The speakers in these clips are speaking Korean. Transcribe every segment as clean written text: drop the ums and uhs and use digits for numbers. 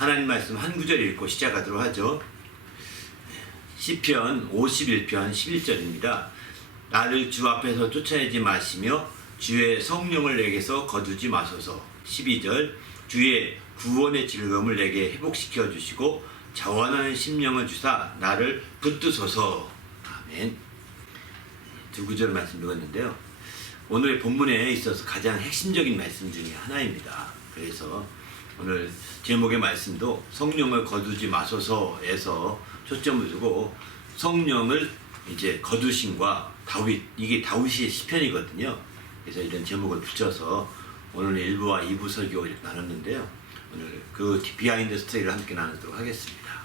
하나님 말씀 한 구절 읽고 시작하도록 하죠. 시편 51편 11절입니다. 나를 주 앞에서 쫓아내지 마시며 주의 성령을 내게서 거두지 마소서. 12절 주의 구원의 즐거움을 내게 회복시켜 주시고 자원하는 심령을 주사 나를 붙드소서. 아멘. 두 구절 말씀 읽었는데요. 오늘의 본문에 있어서 가장 핵심적인 말씀 중에 하나입니다. 그래서 오늘 제목의 말씀도 성령을 거두지 마소서에서 초점을 두고 성령을 이제 거두심과 다윗, 이게 다윗의 시편이거든요. 그래서 이런 제목을 붙여서 오늘 1부와 2부 설교 나눴는데요. 오늘 그 비하인드 스토리를 함께 나누도록 하겠습니다.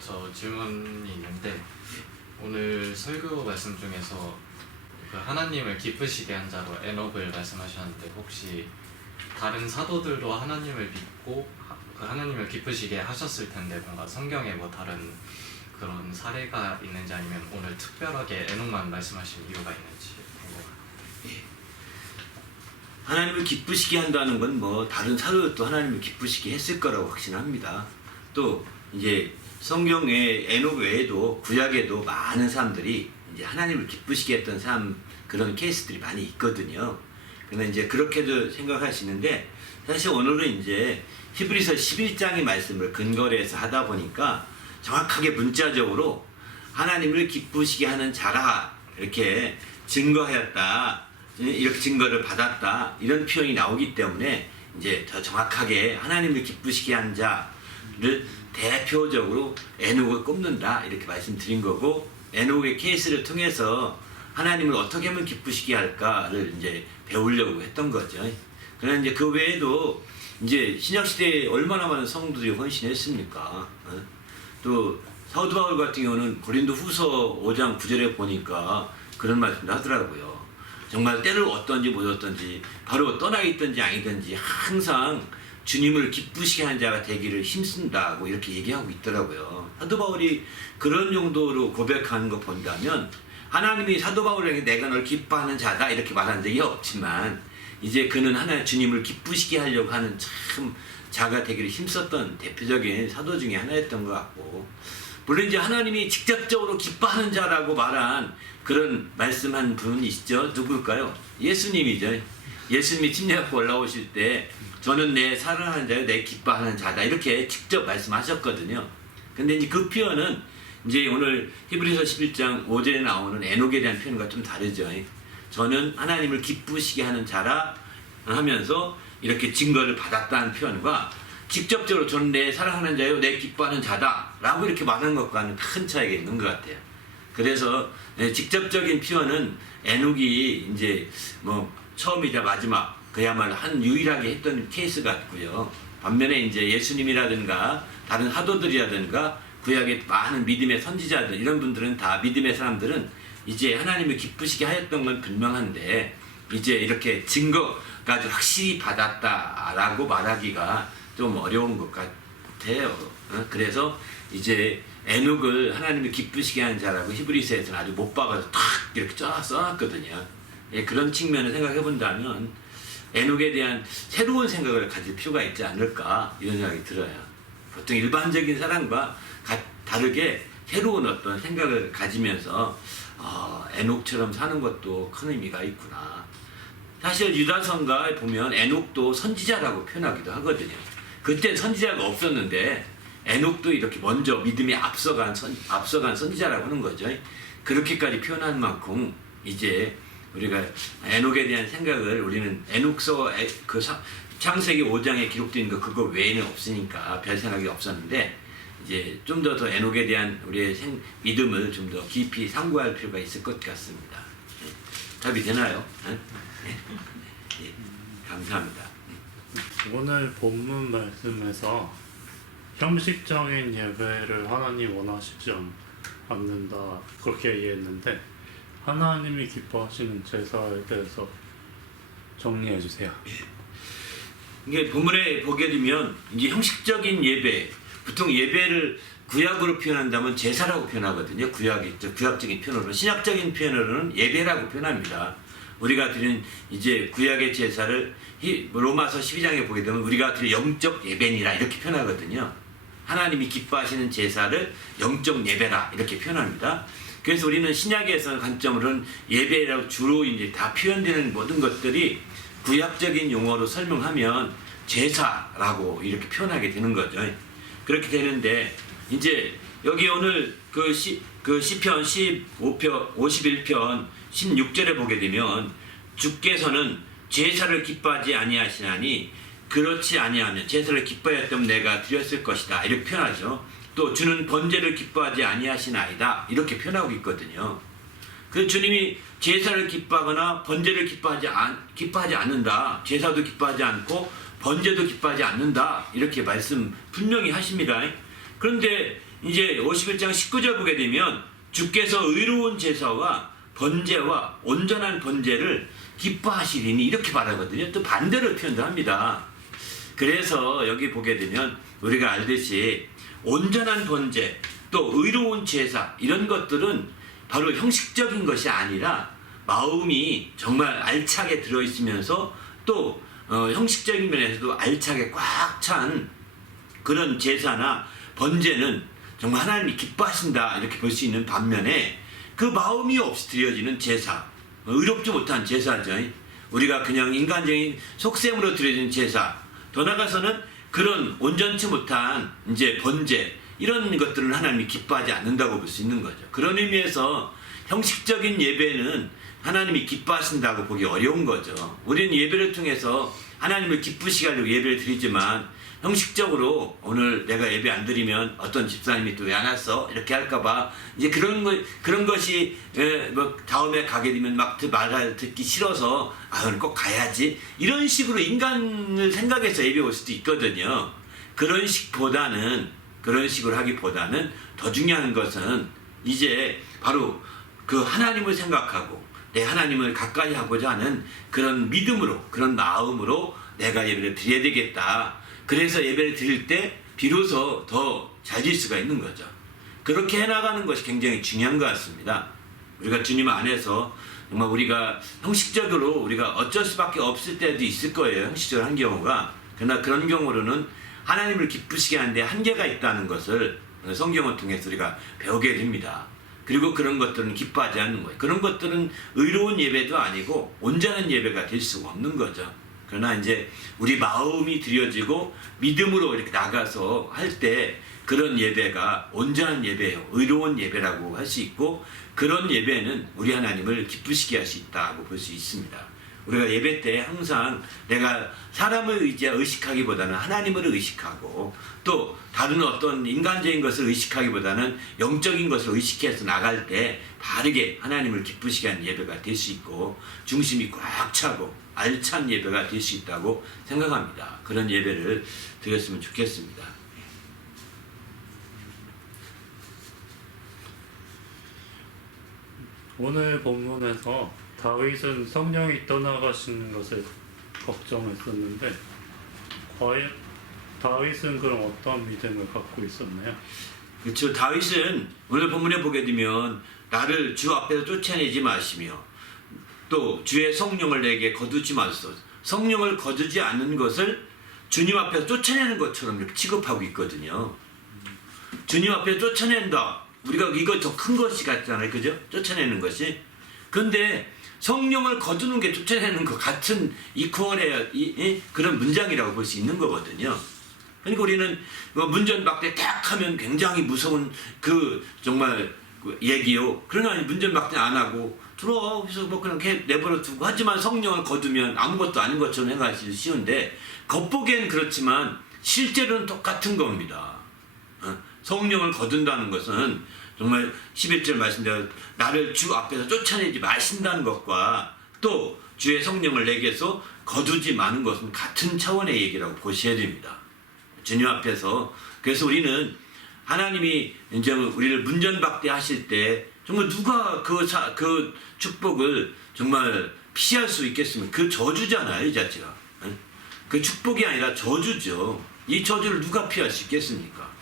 저 질문이 있는데 오늘 설교 말씀 중에서 그 하나님을 기쁘시게 한 자로 에녹을 말씀하셨는데 혹시 다른 사도들도 하나님을 믿고 그 하나님을 기쁘시게 하셨을 텐데 뭔가 성경에 뭐 다른 그런 사례가 있는지 아니면 오늘 특별하게 에녹만 말씀하신 이유가 있는지 궁금합니다. 하나님을 기쁘시게 한다는 건 뭐 다른 사도들도 하나님을 기쁘시게 했을 거라고 확신합니다. 또 이제 성경에 에녹 외에도 구약에도 많은 사람들이 이제 하나님을 기쁘시게 했던 사람 그런 케이스들이 많이 있거든요. 그러나 이제 그렇게도 생각하시는데 사실 오늘은 이제 히브리서 11장의 말씀을 근거로 해서 하다 보니까 정확하게 문자적으로 하나님을 기쁘시게 하는 자라 이렇게 증거하였다, 이렇게 증거를 받았다 이런 표현이 나오기 때문에 이제 더 정확하게 하나님을 기쁘시게 한 자를 대표적으로 에녹을 꼽는다 이렇게 말씀드린 거고, 에녹의 케이스를 통해서 하나님을 어떻게 하면 기쁘시게 할까를 이제 배우려고 했던 거죠. 그러나 이제 그 외에도 이제 신약 시대에 얼마나 많은 성도들이 헌신했습니까? 또 사도 바울 같은 경우는 고린도후서 5장 9절에 보니까 그런 말씀도 하더라고요. 정말 때를 얻든지 못 얻든지 바로 떠나 있든지 아니든지 항상 주님을 기쁘시게 하는 자가 되기를 힘쓴다고 이렇게 얘기하고 있더라고요. 사도 바울이 그런 정도로 고백하는 거 본다면 하나님이 사도 바울에게 내가 널 기뻐하는 자다 이렇게 말한 적이 없지만 이제 그는 하나님 주님을 기쁘시게 하려고 하는 참 자가 되기를 힘썼던 대표적인 사도 중에 하나였던 것 같고, 물론 이제 하나님이 직접적으로 기뻐하는 자라고 말한 그런 말씀한 분이시죠. 누굴까요? 예수님이죠. 예수님이 침례받고 올라오실 때 저는 내 사랑하는 자요 내 기뻐하는 자다 이렇게 직접 말씀하셨거든요. 근데 이제 그 표현은 이제 오늘 히브리서 11장 5절에 나오는 에녹에 대한 표현과 좀 다르죠. 저는 하나님을 기쁘시게 하는 자라 하면서 이렇게 증거를 받았다는 표현과 직접적으로 저는 내 사랑하는 자요 내 기뻐하는 자다 라고 이렇게 말하는 것과는 큰 차이가 있는 것 같아요. 그래서 직접적인 표현은 에녹이 이제 뭐 처음이자 마지막 그야말로 한 유일하게 했던 케이스 같고요. 반면에 이제 예수님이라든가 다른 사도들이라든가 구약의 많은 믿음의 선지자들 이런 분들은 다 믿음의 사람들은 이제 하나님을 기쁘시게 하였던 건 분명한데 이제 이렇게 증거까지 확실히 받았다라고 말하기가 좀 어려운 것 같아요. 그래서 이제 에녹을 하나님을 기쁘시게 하는 자라고 히브리서에서는 아주 못 박아서 탁 이렇게 써놨거든요. 그런 측면을 생각해 본다면 에녹에 대한 새로운 생각을 가질 필요가 있지 않을까 이런 생각이 들어요. 보통 일반적인 사람과 다르게 새로운 어떤 생각을 가지면서 에녹처럼 사는 것도 큰 의미가 있구나. 사실 유다서가에 보면 에녹도 선지자라고 표현하기도 하거든요. 그때 선지자가 없었는데 에녹도 이렇게 먼저 믿음에 앞서간 선지자라고 하는 거죠. 그렇게까지 표현할 만큼 이제 우리가 에녹에 대한 생각을 우리는 에녹서 그 창세기 5장에 기록된 거 그거 외에는 없으니까 별 생각이 없었는데 이제 좀 더 에녹에 대한 우리의 믿음을 좀 더 깊이 상고할 필요가 있을 것 같습니다. 답이 되나요? 네. 감사합니다. 오늘 본문 말씀에서 형식적인 예배를 하나님 원하시지 않는다 그렇게 이해했는데 하나님이 기뻐하시는 제사에 대해서 정리해 주세요. 이게 본문에 보게 되면 이제 형식적인 예배, 보통 예배를 구약으로 표현한다면 제사라고 표현하거든요. 구약적인 표현으로, 신약적인 표현으로는 예배라고 표현합니다. 우리가 드리는 이제 구약의 제사를 로마서 12장에 보게 되면 우리가 드릴 영적 예배니라 이렇게 표현하거든요. 하나님이 기뻐하시는 제사를 영적 예배라 이렇게 표현합니다. 그래서 우리는 신약에서 관점으로는 예배라고 주로 이제 다 표현되는 모든 것들이 구약적인 용어로 설명하면 제사라고 이렇게 표현하게 되는 거죠. 그렇게 되는데 이제 여기 오늘 그 시편 15편 51편 16절에 보게 되면 주께서는 제사를 기뻐하지 아니하시나니 그렇지 아니하면 제사를 기뻐하였다면 내가 드렸을 것이다 이렇게 표현하죠. 또 주는 번제를 기뻐하지 아니하시나이다 이렇게 표현하고 있거든요. 그 주님이 제사를 기뻐하거나 번제를 기뻐하지 않는다. 제사도 기뻐하지 않고 번제도 기뻐하지 않는다 이렇게 말씀 분명히 하십니다. 그런데 이제 51장 19절 보게 되면 주께서 의로운 제사와 번제와 온전한 번제를 기뻐하시리니 이렇게 말하거든요. 또 반대로 표현도 합니다. 그래서 여기 보게 되면 우리가 알듯이 온전한 번제 또 의로운 제사 이런 것들은 바로 형식적인 것이 아니라 마음이 정말 알차게 들어있으면서 또 형식적인 면에서도 알차게 꽉 찬 그런 제사나 번제는 정말 하나님이 기뻐하신다 이렇게 볼 수 있는 반면에 그 마음이 없이 드려지는 제사, 의롭지 못한 제사죠. 우리가 그냥 인간적인 속셈으로 드려지는 제사, 더 나아가서는 그런 온전치 못한 이제 번제 이런 것들은 하나님이 기뻐하지 않는다고 볼 수 있는 거죠. 그런 의미에서 형식적인 예배는 하나님이 기뻐하신다고 보기 어려운 거죠. 우리는 예배를 통해서 하나님을 기쁘시게 하려고 예배를 드리지만 형식적으로 오늘 내가 예배 안 드리면 어떤 집사님이 또 왜 안 왔어? 이렇게 할까봐 이제 그런 것이 뭐 다음에 가게 되면 막 말 듣기 싫어서 오늘 꼭 가야지 이런 식으로 인간을 생각해서 예배 올 수도 있거든요. 그런 식으로 하기보다는 더 중요한 것은 이제 바로 그 하나님을 생각하고 내 하나님을 가까이 하고자 하는 그런 믿음으로 그런 마음으로 내가 예배를 드려야 되겠다. 그래서 예배를 드릴 때 비로소 더 잘 드릴 수가 있는 거죠. 그렇게 해나가는 것이 굉장히 중요한 것 같습니다. 우리가 주님 안에서 정말 우리가 형식적으로 우리가 어쩔 수밖에 없을 때도 있을 거예요. 형식적으로 한 경우가. 그러나 그런 경우로는 하나님을 기쁘시게 하는데 한계가 있다는 것을 성경을 통해서 우리가 배우게 됩니다. 그리고 그런 것들은 기뻐하지 않는 거예요. 그런 것들은 의로운 예배도 아니고 온전한 예배가 될 수가 없는 거죠. 그러나 이제 우리 마음이 드려지고 믿음으로 이렇게 나가서 할 때 그런 예배가 온전한 예배예요. 의로운 예배라고 할 수 있고 그런 예배는 우리 하나님을 기쁘시게 할 수 있다고 볼 수 있습니다. 우리가 예배 때 항상 내가 사람을 의식하기보다는 하나님을 의식하고 또 다른 어떤 인간적인 것을 의식하기보다는 영적인 것을 의식해서 나갈 때 바르게 하나님을 기쁘시게 하는 예배가 될 수 있고 중심이 꽉 차고 알찬 예배가 될 수 있다고 생각합니다. 그런 예배를 드렸으면 좋겠습니다. 오늘 본문에서 다윗은 성령이 떠나가시는 것을 걱정했었는데 과연 다윗은 그럼 어떤 믿음을 갖고 있었나요? 그렇죠. 다윗은 오늘 본문에 보게 되면 나를 주 앞에서 쫓아내지 마시며 또 주의 성령을 내게 거두지 마소서. 성령을 거두지 않는 것을 주님 앞에서 쫓아내는 것처럼 이렇게 취급하고 있거든요. 주님 앞에 쫓아낸다. 우리가 이거 더 큰 것이 같잖아요. 그죠? 쫓아내는 것이. 근데 성령을 거두는 게 쫓아내는 것 같은 이퀄의 그런 문장이라고 볼 수 있는 거거든요. 그러니까 우리는 문전박대 딱 하면 굉장히 무서운 그 정말 얘기요. 그러나 문전박대 안 하고 들어와서 뭐 그냥 내버려 두고 하지만 성령을 거두면 아무것도 아닌 것처럼 생각하기 쉬운데 겉보기엔 그렇지만 실제로는 똑같은 겁니다. 성령을 거둔다는 것은 정말 11절 말씀대로 나를 주 앞에서 쫓아내지 마신다는 것과 또 주의 성령을 내게서 거두지 마는 것은 같은 차원의 얘기라고 보셔야 됩니다. 주님 앞에서. 그래서 우리는 하나님이 이제 우리를 문전박대 하실 때 정말 누가 그 축복을 정말 피할 수 있겠습니까? 그 저주잖아요, 이 자체가. 그 축복이 아니라 저주죠. 이 저주를 누가 피할 수 있겠습니까?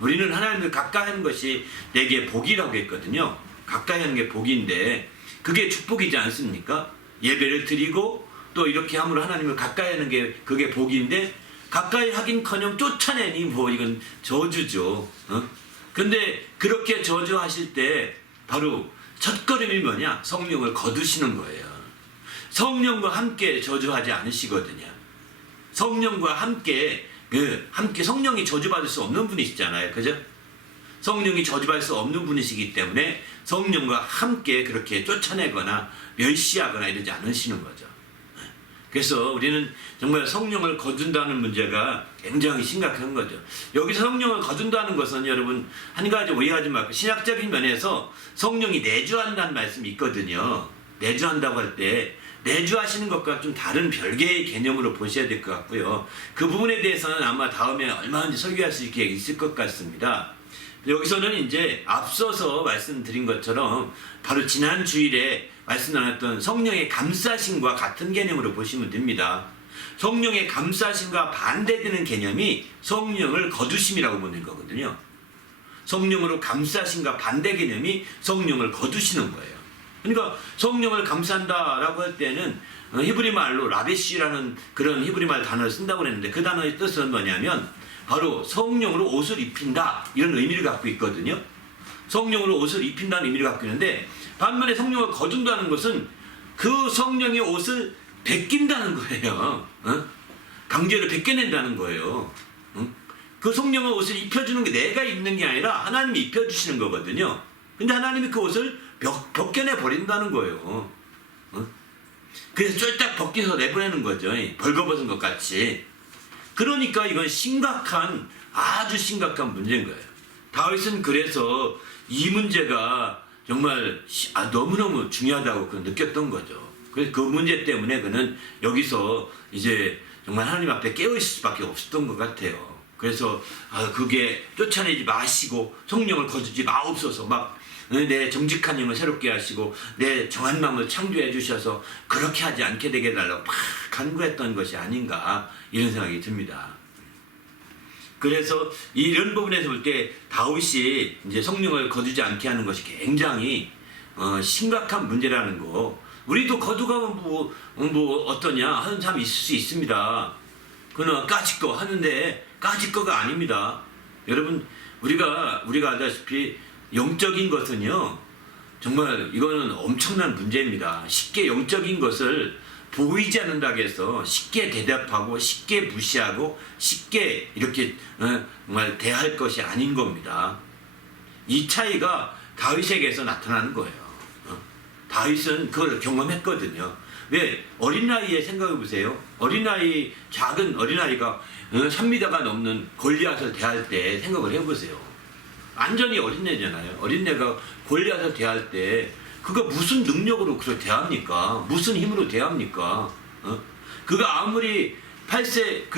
우리는 하나님을 가까이 하는 것이 내게 복이라고 했거든요. 가까이 하는 게 복인데 그게 축복이지 않습니까? 예배를 드리고 또 이렇게 함으로 하나님을 가까이 하는 게 그게 복인데 가까이 하긴커녕 쫓아내니 뭐 이건 저주죠. 근데 그렇게 저주하실 때 바로 첫걸음이 뭐냐? 성령을 거두시는 거예요. 성령과 함께 저주하지 않으시거든요. 성령과 함께 함께 성령이 저주받을 수 없는 분이시잖아요. 그죠? 성령이 저주받을 수 없는 분이시기 때문에 성령과 함께 그렇게 쫓아내거나 멸시하거나 이러지 않으시는 거죠. 그래서 우리는 정말 성령을 거둔다는 문제가 굉장히 심각한 거죠. 여기서 성령을 거둔다는 것은 여러분 한 가지 오해하지 말고 신학적인 면에서 성령이 내주한다는 말씀이 있거든요. 내주한다고 할 때 내주하시는 것과 좀 다른 별개의 개념으로 보셔야 될 것 같고요. 그 부분에 대해서는 아마 다음에 얼마든지 설교할 수 있게 있을 것 같습니다. 여기서는 이제 앞서서 말씀드린 것처럼 바로 지난 주일에 말씀 나눴던 성령의 감싸심과 같은 개념으로 보시면 됩니다. 성령의 감싸심과 반대되는 개념이 성령을 거두심이라고 보는 거거든요. 성령으로 감싸심과 반대 개념이 성령을 거두시는 거예요. 그러니까 성령을 감싼다라고 할 때는 히브리 말로 라베시라는 그런 히브리 말 단어를 쓴다고 그랬는데 그 단어의 뜻은 뭐냐면 바로 성령으로 옷을 입힌다 이런 의미를 갖고 있거든요. 성령으로 옷을 입힌다는 의미를 갖고 있는데 반면에 성령을 거둔다는 것은 그 성령의 옷을 벗긴다는 거예요. 강제로 벗겨낸다는 거예요. 그 성령의 옷을 입혀주는 게 내가 입는 게 아니라 하나님이 입혀주시는 거거든요. 근데 하나님이 그 옷을 벗겨내 버린다는 거예요. 그래서 쫄딱 벗겨서 내보내는 거죠. 벌거벗은 것 같이. 그러니까 이건 심각한 아주 심각한 문제인 거예요. 다윗은 그래서 이 문제가 정말 너무너무 중요하다고 느꼈던 거죠. 그래서 그 문제 때문에 그는 여기서 이제 정말 하나님 앞에 깨어있을 수밖에 없었던 것 같아요. 그래서 그게 쫓아내지 마시고 성령을 거두지 마옵소서 막 내 정직한 영을 새롭게 하시고 내 정한 마음을 창조해 주셔서 그렇게 하지 않게 되게 해달라고 막 간구했던 것이 아닌가 이런 생각이 듭니다. 그래서 이런 부분에서 볼 때 다윗이 이제 성령을 거두지 않게 하는 것이 굉장히 심각한 문제라는 거. 우리도 거두가면 뭐 어떠냐 하는 사람이 있을 수 있습니다. 그러나 까짓거 하는데 까짓거가 아닙니다. 여러분 우리가 알다시피 영적인 것은요 정말 이거는 엄청난 문제입니다. 쉽게 영적인 것을 보이지 않는다고 해서 쉽게 대답하고 쉽게 무시하고 쉽게 이렇게 정말 대할 것이 아닌 겁니다. 이 차이가 다윗에게서 나타나는 거예요. 다윗은 그걸 경험했거든요. 왜? 어린 나이에 생각해 보세요. 작은 어린아이가 3m가 넘는 골리앗을 대할 때 생각을 해보세요. 완전히 어린애잖아요. 어린애가 골리앗을 대할 때 그가 무슨 능력으로 그걸 대합니까? 무슨 힘으로 대합니까? 그가 아무리 8세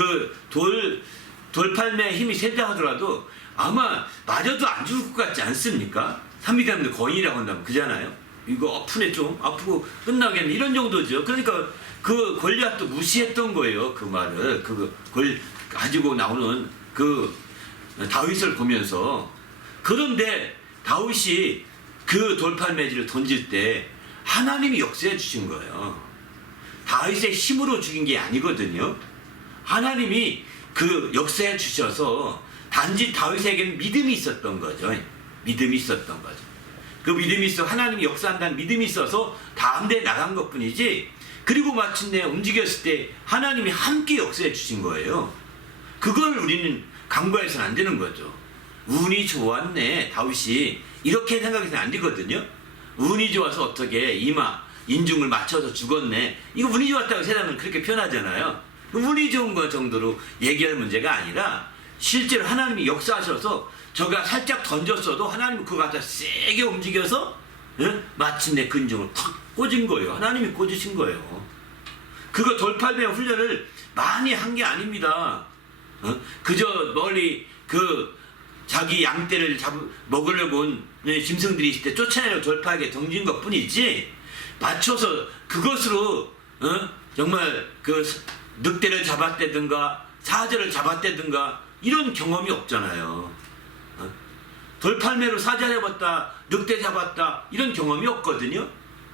돌팔매의 힘이 세다 하더라도 아마 맞아도 안 죽을 것 같지 않습니까? 3m면 거인이라고 한다면 그잖아요. 이거 아프네 좀 아프고 끝나겠네 이런 정도죠. 그러니까 그 골리앗도 무시했던 거예요. 그 말을 가지고 나오는 그 다윗을 보면서. 그런데 다윗이 그 돌팔매질을 던질 때 하나님이 역사해 주신 거예요. 다윗의 힘으로 죽인 게 아니거든요. 하나님이 그 역사해 주셔서 단지 다윗에게는 믿음이 있었던 거죠. 믿음이 있었던 거죠. 그 믿음이 있어 하나님이 역사한다는 믿음이 있어서 다음 대에 나간 것뿐이지. 그리고 마침내 움직였을 때 하나님이 함께 역사해 주신 거예요. 그걸 우리는 간과해서는 안 되는 거죠. 운이 좋았네 다윗이 이렇게 생각해서는 안 되거든요. 운이 좋아서 어떻게 인중을 맞춰서 죽었네 이거 운이 좋았다고 세상은 그렇게 표현하잖아요. 운이 좋은 것 정도로 얘기할 문제가 아니라 실제로 하나님이 역사하셔서 저가 살짝 던졌어도 하나님이 그거 갖다 세게 움직여서 마침내 근중을 탁 꽂은 거예요. 하나님이 꽂으신 거예요. 그거 돌팔매 훈련을 많이 한 게 아닙니다. 그저 멀리 자기 양떼를 먹으려고 온 짐승들이 있을 때 쫓아내려 돌파하게 던진 것 뿐이지 맞춰서 그것으로 정말 그 늑대를 잡았다든가 사자를 잡았다든가 이런 경험이 없잖아요. 돌팔매로 사자 잡았다 늑대 잡았다 이런 경험이 없거든요.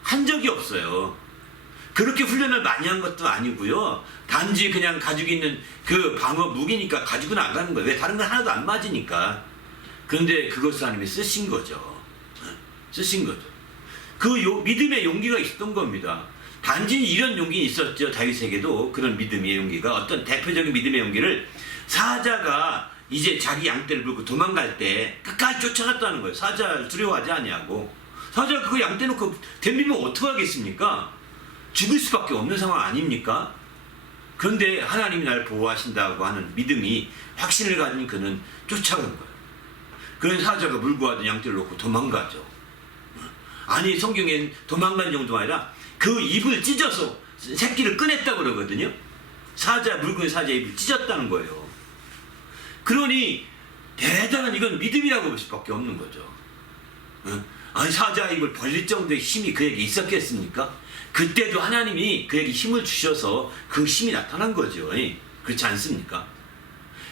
한 적이 없어요. 그렇게 훈련을 많이 한 것도 아니고요. 단지 그냥 가지고 있는 그 방어 무기니까 가지고 나가는 거예요. 왜 다른 건 하나도 안 맞으니까. 그런데 그것을 하나님이 쓰신 거죠. 쓰신 거죠. 믿음의 용기가 있었던 겁니다. 단지 이런 용기는 있었죠. 다윗에게도 그런 믿음의 용기가, 어떤 대표적인 믿음의 용기를 사자가 이제 자기 양떼를 물고 도망갈 때 끝까지 쫓아갔다는 거예요. 사자를 두려워하지 아니하고. 사자가 그거 양떼 놓고 덤비면 어떡하겠습니까? 죽을 수밖에 없는 상황 아닙니까? 그런데 하나님이 날 보호하신다고 하는 믿음이, 확신을 가진 그는 쫓아간 거예요. 그런 사자가 물고 가던 양떼를 놓고 도망가죠. 아니, 성경엔 도망간 정도가 아니라 그 입을 찢어서 새끼를 꺼냈다고 그러거든요. 물고 있는 사자의 입을 찢었다는 거예요. 그러니 대단한, 이건 믿음이라고 볼 수밖에 없는 거죠. 아니, 사자의 입을 벌릴 정도의 힘이 그에게 있었겠습니까? 그때도 하나님이 그에게 힘을 주셔서 그 힘이 나타난 거죠. 그렇지 않습니까?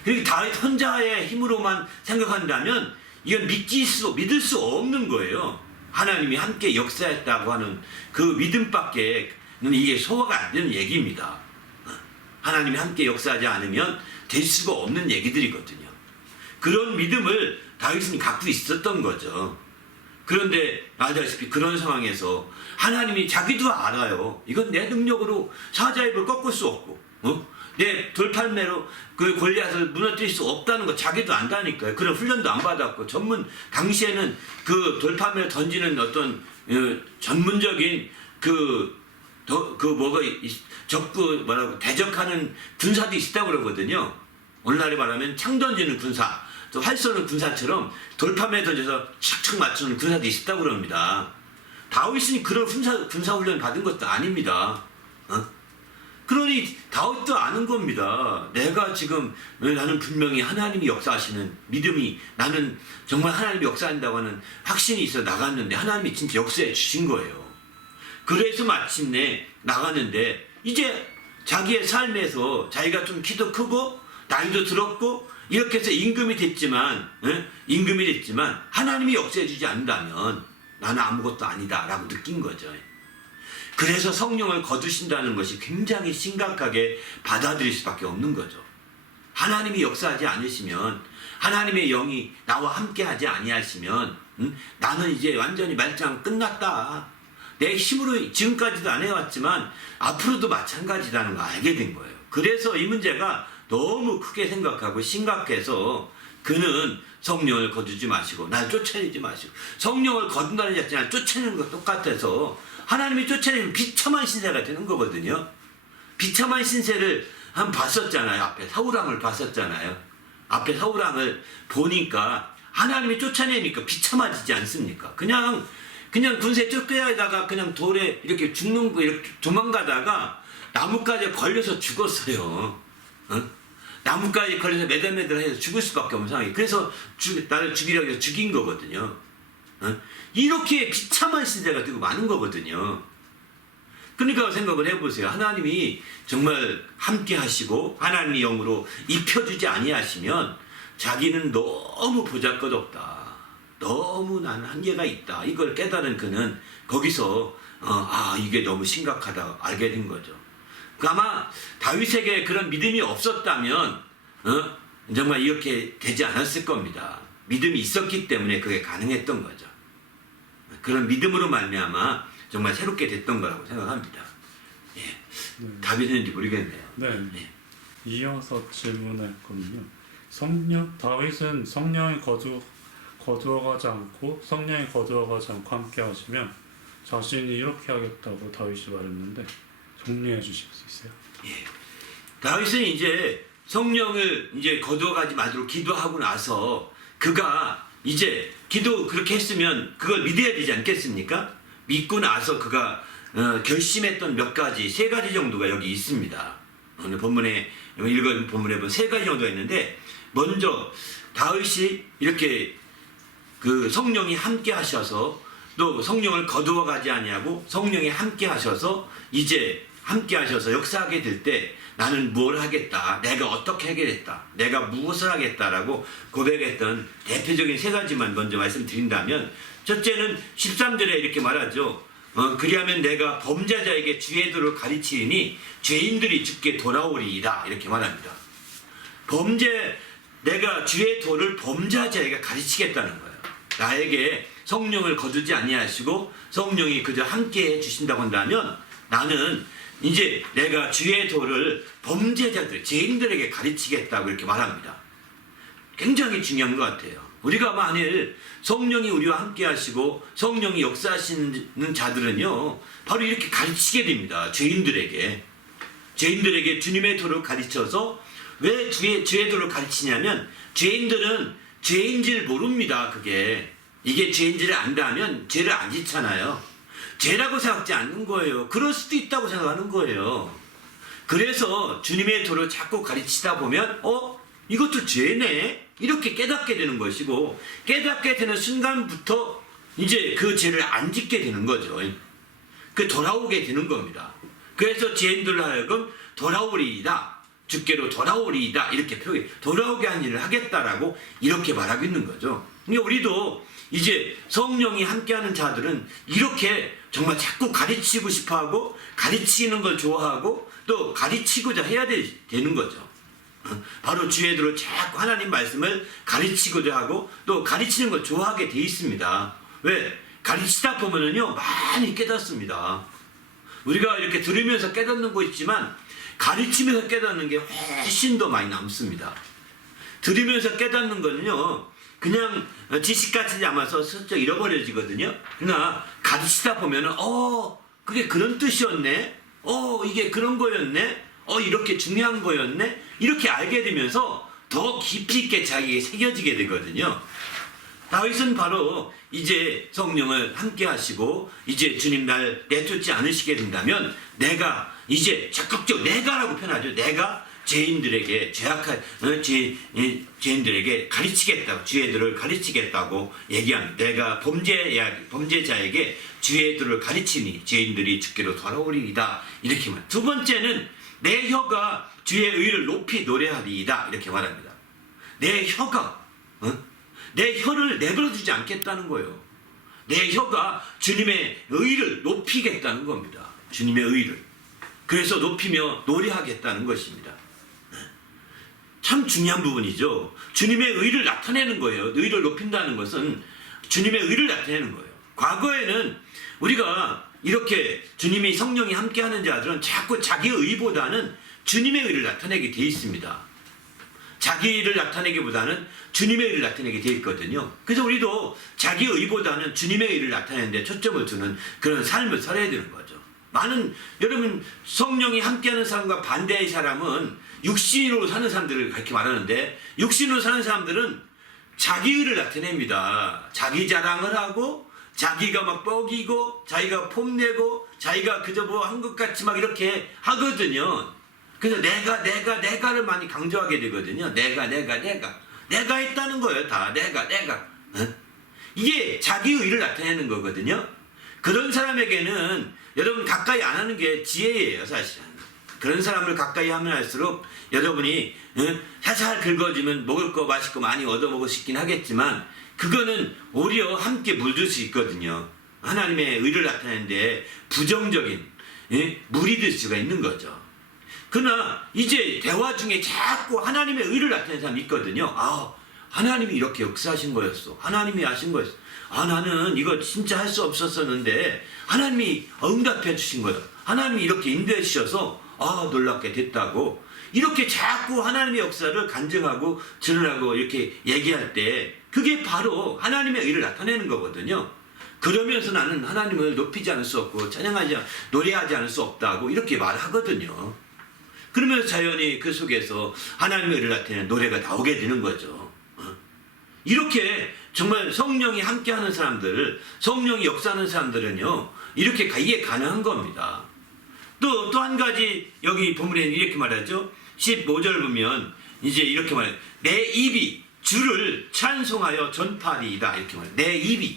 그러니까 다윗 혼자의 힘으로만 생각한다면 이건 믿을 수 없는 거예요. 하나님이 함께 역사했다고 하는 그 믿음밖에 이게 소화가 안 되는 얘기입니다. 하나님이 함께 역사하지 않으면 될 수가 없는 얘기들이거든요. 그런 믿음을 다윗은 갖고 있었던 거죠. 그런데 알다시피 그런 상황에서 하나님이 자기도 알아요. 이건 내 능력으로 사자의 입을 꺾을 수 없고, 내 돌팔매로 그 골리앗을 무너뜨릴 수 없다는 거 자기도 안다니까요. 그런 훈련도 안 받았고, 당시에는 그 돌팔매를 던지는 어떤 전문적인 대적하는 군사도 있었다고 그러거든요. 오늘날에 말하면 창 던지는 군사, 또 활 쏘는 군사처럼 돌파매 던져서 착착 맞추는 군사도 있었다고 그럽니다. 다윗이 그런 군사 훈련 받은 것도 아닙니다. 그러니 다윗도 아는 겁니다. 내가 지금, 나는 분명히 하나님이 역사하시는 믿음이, 나는 정말 하나님이 역사한다고 하는 확신이 있어 나갔는데 하나님이 진짜 역사해 주신 거예요. 그래서 마침내 나갔는데 이제 자기의 삶에서 자기가 좀 키도 크고 나이도 들었고 이렇게 해서 임금이 됐지만 하나님이 역사해 주지 않는다면 나는 아무것도 아니다 라고 느낀 거죠. 그래서 성령을 거두신다는 것이 굉장히 심각하게 받아들일 수밖에 없는 거죠. 하나님이 역사하지 않으시면, 하나님의 영이 나와 함께 하지 아니하시면 나는 이제 완전히 말짱 끝났다. 내 힘으로 지금까지도 안 해왔지만 앞으로도 마찬가지라는 걸 알게 된 거예요. 그래서 이 문제가 너무 크게 생각하고 심각해서 그는 성령을 거두지 마시고 날 쫓아내지 마시고, 성령을 거둔다는 자체는 쫓아내는 것 똑같아서 하나님이 쫓아내면 비참한 신세가 되는 거거든요. 비참한 신세를 한번 봤었잖아요. 앞에 사울왕을 봤었잖아요. 앞에 사울왕을 보니까 하나님이 쫓아내니까 비참해지지 않습니까? 그냥 군세 쫓겨다가 그냥 돌에 이렇게 죽는 거, 이렇게 도망가다가 나뭇가지에 걸려서 죽었어요. 나뭇가지에 걸려서 매달매달해서 죽을 수밖에 없는 상황이. 그래서 나를 죽이려고 해서 죽인 거거든요. 이렇게 비참한 신세가 되고 많은 거거든요. 그러니까 생각을 해보세요. 하나님이 정말 함께 하시고 하나님의 영으로 입혀주지 아니하시면 자기는 너무 보잘것없다. 너무 나는 한계가 있다. 이걸 깨달은 그는 거기서 이게 너무 심각하다 알게 된 거죠. 아마 다윗에게 그런 믿음이 없었다면 정말 이렇게 되지 않았을 겁니다. 믿음이 있었기 때문에 그게 가능했던 거죠. 그런 믿음으로 말미암아 정말 새롭게 됐던 거라고 생각합니다. 예. 답이 되는지 모르겠네요. 네. 예. 이어서 질문했거든요. 다윗은 성령이 거두어가지 않고 함께 하시면 자신이 이렇게 하겠다고 다윗이 말했는데 정리해 주실 수 있어요? 예. 다윗은 이제 성령을 이제 거두어가지 말도록 기도하고 나서 그가 이제 기도 그렇게 했으면 그걸 믿어야 되지 않겠습니까? 믿고 나서 그가 결심했던 세 가지 정도가 여기 있습니다. 오늘 본문에 읽은 본문에 보면 3가지 정도가 있는데, 먼저 다윗이 이렇게 그 성령이 함께 하셔서, 또 성령을 거두어 가지 아니하고 성령이 함께 하셔서 이제 함께 하셔서 역사하게 될 때 나는 뭘 하겠다, 내가 어떻게 하겠다, 내가 무엇을 하겠다라고 고백했던 대표적인 3가지만 먼저 말씀드린다면, 첫째는 13절에 이렇게 말하죠. 그리하면 내가 범죄자에게 주의 도를 가르치니 죄인들이 죽게 돌아오리이다 이렇게 말합니다. 내가 주의 도를 범죄자에게 가르치겠다는 거예요. 나에게 성령을 거두지 아니하시고 성령이 그저 함께 해주신다고 한다면 나는 이제 내가 주의 도를 범죄자들, 죄인들에게 가르치겠다고 이렇게 말합니다. 굉장히 중요한 것 같아요. 우리가 만일 성령이 우리와 함께 하시고 성령이 역사하시는 자들은요, 바로 이렇게 가르치게 됩니다. 죄인들에게 주님의 도를 가르쳐서, 왜 주의 도를 가르치냐면 죄인들은 죄인 줄 모릅니다. 이게 죄인지를 안다면 죄를 안 짓잖아요. 죄라고 생각하지 않는 거예요. 그럴 수도 있다고 생각하는 거예요. 그래서 주님의 도를 자꾸 가르치다 보면 이것도 죄네? 이렇게 깨닫게 되는 것이고, 깨닫게 되는 순간부터 이제 그 죄를 안 짓게 되는 거죠. 돌아오게 되는 겁니다. 그래서 죄인들로 하여금 돌아오리이다, 주께로 돌아오리이다 이렇게 돌아오게 한 일을 하겠다라고 이렇게 말하고 있는 거죠. 그러니까 우리도 이제 성령이 함께하는 자들은 이렇게 정말 자꾸 가르치고 싶어하고 가르치는 걸 좋아하고 또 가르치고자 해야 되는 거죠. 바로 주의 도를 자꾸 하나님 말씀을 가르치고자 하고 또 가르치는 걸 좋아하게 돼 있습니다. 왜? 가르치다 보면은요 많이 깨닫습니다. 우리가 이렇게 들으면서 깨닫는 거 있지만 가르치면서 깨닫는 게 훨씬 더 많이 남습니다. 들으면서 깨닫는 거는요 그냥 지식같이 남아서 슬쩍 잃어버려지거든요. 그러나 가르치다 보면은 그게 그런 뜻이었네, 이게 그런 거였네, 이렇게 중요한 거였네, 이렇게 알게 되면서 더 깊이 있게 자기에게 새겨지게 되거든요. 다윗은 바로 이제 성령을 함께 하시고 이제 주님 날 내쫓지 않으시게 된다면 내가 이제 적극적으로, 내가라고 표현하죠. 내가 죄인들에게 죄인들에게 가르치겠다고, 주의 도를 가르치겠다고 얘기합니다. 내가 범죄자에게 주의 도를 가르치니 죄인들이 주께로 돌아오리이다 이렇게 말. 두 번째는 내 혀가 주의 의를 높이 노래하리이다 이렇게 말합니다. 내 혀가 내 혀를 내버려두지 않겠다는 거예요. 내 혀가 주님의 의를 높이겠다는 겁니다. 주님의 의를. 그래서 높이며 노래하겠다는 것입니다. 참 중요한 부분이죠. 주님의 의를 나타내는 거예요. 의를 높인다는 것은 주님의 의를 나타내는 거예요. 과거에는 우리가 이렇게 주님이 성령이 함께하는 자들은 자꾸 자기의 의보다는 주님의 의를 나타내게 돼 있습니다. 자기 의를 나타내기보다는 주님의 의를 나타내게 돼 있거든요. 그래서 우리도 자기 의보다는 주님의 의를 나타내는 데 초점을 두는 그런 삶을 살아야 되는 거죠. 여러분 성령이 함께하는 사람과 반대의 사람은 육신으로 사는 사람들을 그렇게 말하는데, 육신으로 사는 사람들은 자기 의를 나타냅니다. 자기 자랑을 하고 자기가 막 뻐기고 자기가 폼내고 자기가 그저 뭐 한 것 같이 막 이렇게 하거든요. 그래서 내가를 많이 강조하게 되거든요. 내가 했다는 거예요. 다 내가 이게 자기 의를 나타내는 거거든요. 그런 사람에게는 여러분 가까이 안 하는 게 지혜예요. 사실은 그런 사람을 가까이 하면 할수록 여러분이 살살 긁어주면 먹을 거 맛있고 많이 얻어먹을 수 있긴 하겠지만 그거는 오히려 함께 물들 수 있거든요. 하나님의 의를 나타내는데 부정적인 물이 될 수가 있는 거죠. 그러나 이제 대화 중에 자꾸 하나님의 의를 나타내는 사람이 있거든요. 하나님이 이렇게 역사하신 거였어. 하나님이 하신 거였어. 나는 이거 진짜 할 수 없었었는데 하나님이 응답해 주신 거예요. 하나님이 이렇게 인도해 주셔서 놀랍게 됐다고. 이렇게 자꾸 하나님의 역사를 간증하고 드러나고 이렇게 얘기할 때 그게 바로 하나님의 의를 나타내는 거거든요. 그러면서 나는 하나님을 높이지 않을 수 없고 노래하지 않을 수 없다고 이렇게 말하거든요. 그러면서 자연히 그 속에서 하나님의 의를 나타내는 노래가 나오게 되는 거죠. 이렇게 정말 성령이 함께하는 사람들, 성령이 역사하는 사람들은요 이렇게 이해 가능한 겁니다. 또 한 가지 여기 본문에는 이렇게 말하죠. 15절 보면 이제 이렇게 말해요. 내 입이 주를 찬송하여 전파하리이다 이렇게 말해요.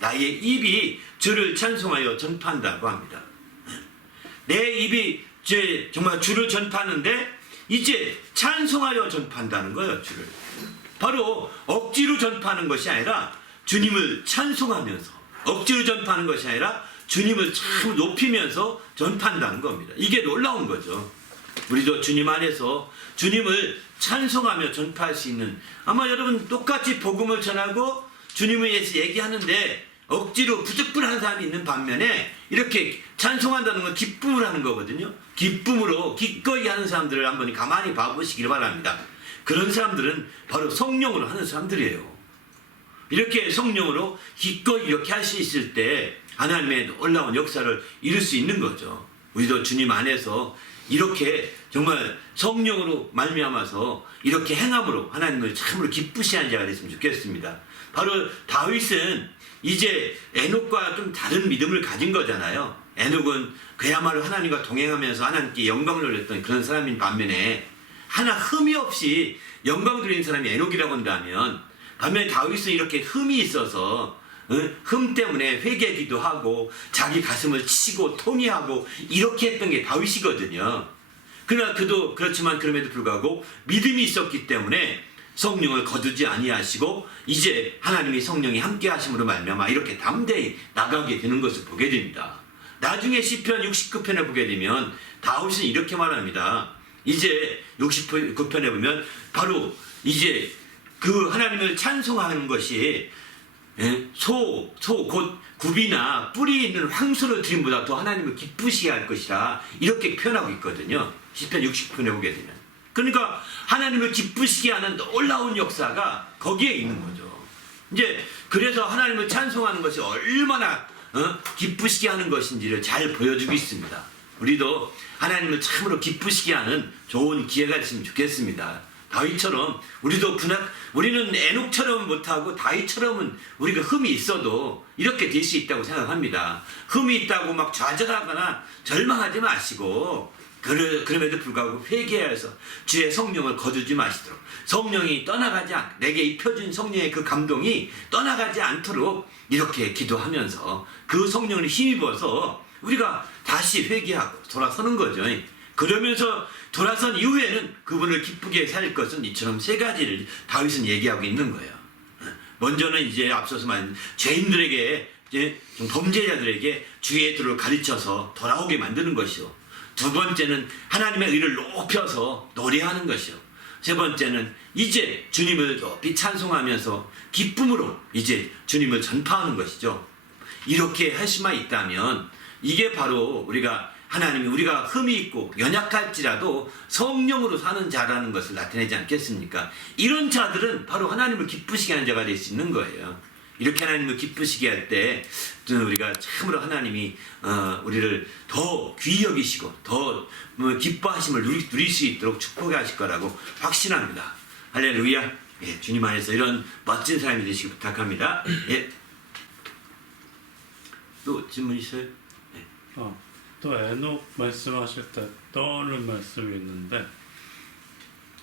나의 입이 주를 찬송하여 전파한다고 합니다. 내 입이 정말 주를 전파하는데 이제 찬송하여 전파한다는 거예요. 주를 바로 억지로 전파하는 것이 아니라 주님을 찬송하면서, 억지로 전파하는 것이 아니라 주님을 참 높이면서 전파한다는 겁니다. 이게 놀라운 거죠. 우리도 주님 안에서 주님을 찬송하며 전파할 수 있는, 아마 여러분 똑같이 복음을 전하고 주님을 위해서 얘기하는데 억지로 부득불한 사람이 있는 반면에 이렇게 찬송한다는 건 기쁨을 하는 거거든요. 기쁨으로 기꺼이 하는 사람들을 한번 가만히 봐보시길 바랍니다. 그런 사람들은 바로 성령으로 하는 사람들이에요. 이렇게 성령으로 기꺼이 이렇게 할 수 있을 때 하나님의 놀라운 역사를 이룰 수 있는 거죠. 우리도 주님 안에서 이렇게 정말 성령으로 말미암아서 이렇게 행함으로 하나님을 참으로 기쁘시하는 자가 됐으면 좋겠습니다. 바로 다윗은 이제 에녹과 좀 다른 믿음을 가진 거잖아요. 에녹은 그야말로 하나님과 동행하면서 하나님께 영광을 돌렸던 그런 사람인 반면에 하나 흠이 없이 영광 돌리는 사람이 에녹이라고 한다면, 반면에 다윗은 이렇게 흠이 있어서 흠 때문에 회개하기도 하고 자기 가슴을 치고 토니하고 이렇게 했던 게 다윗이거든요. 그러나 그도 그렇지만 그럼에도 불구하고 믿음이 있었기 때문에 성령을 거두지 아니하시고 이제 하나님이 성령이 함께 하심으로 말미암아 이렇게 담대히 나가게 되는 것을 보게 됩니다. 나중에 시편 69편에 보게 되면 다윗은 이렇게 말합니다. 이제 69편에 보면 바로 이제 그 하나님을 찬송하는 것이 곧 굽이나 뿌리 있는 황소를 드림보다 더 하나님을 기쁘시게 할 것이라 이렇게 표현하고 있거든요. 시편 60편에 보게 되면. 그러니까 하나님을 기쁘시게 하는 놀라운 역사가 거기에 있는 거죠. 이제 그래서 하나님을 찬송하는 것이 얼마나 기쁘시게 하는 것인지를 잘 보여주고 있습니다. 우리도 하나님을 참으로 기쁘시게 하는 좋은 기회가 됐으면 좋겠습니다. 다윗처럼 우리는 에녹처럼 못하고 다윗처럼은 우리가 흠이 있어도 이렇게 될 수 있다고 생각합니다. 흠이 있다고 막 좌절하거나 절망하지 마시고 그럼에도 불구하고 회개해서 주의 성령을 거두지 마시도록, 성령이 내게 입혀준 성령의 그 감동이 떠나가지 않도록 이렇게 기도하면서 그 성령을 힘입어서 우리가 다시 회개하고 돌아서는 거죠. 그러면서 돌아선 이후에는 그분을 기쁘게 살 것은 이처럼 세 가지를 다윗은 얘기하고 있는 거예요. 먼저는 이제 앞서서 말한 죄인들에게, 이제 범죄자들에게 주의 뜻을 가르쳐서 돌아오게 만드는 것이요. 두 번째는 하나님의 의를 높여서 노래하는 것이요. 세 번째는 이제 주님을 높이 찬송하면서 기쁨으로 이제 주님을 전파하는 것이죠. 이렇게 할 수만 있다면 이게 바로 우리가 흠이 있고 연약할지라도 성령으로 사는 자라는 것을 나타내지 않겠습니까? 이런 자들은 바로 하나님을 기쁘시게 하는 자가 될 수 있는 거예요. 이렇게 하나님을 기쁘시게 할 때 우리가 참으로 하나님이 우리를 더 귀히 여기시고 더 기뻐하심을 누릴 수 있도록 축복하실 거라고 확신합니다. 할렐루야. 예, 주님 안에서 이런 멋진 사람이 되시기 부탁합니다. 예. 또 질문 있어요? 예. 또 에녹 말씀하실 때 떠오른 말씀이 있는데,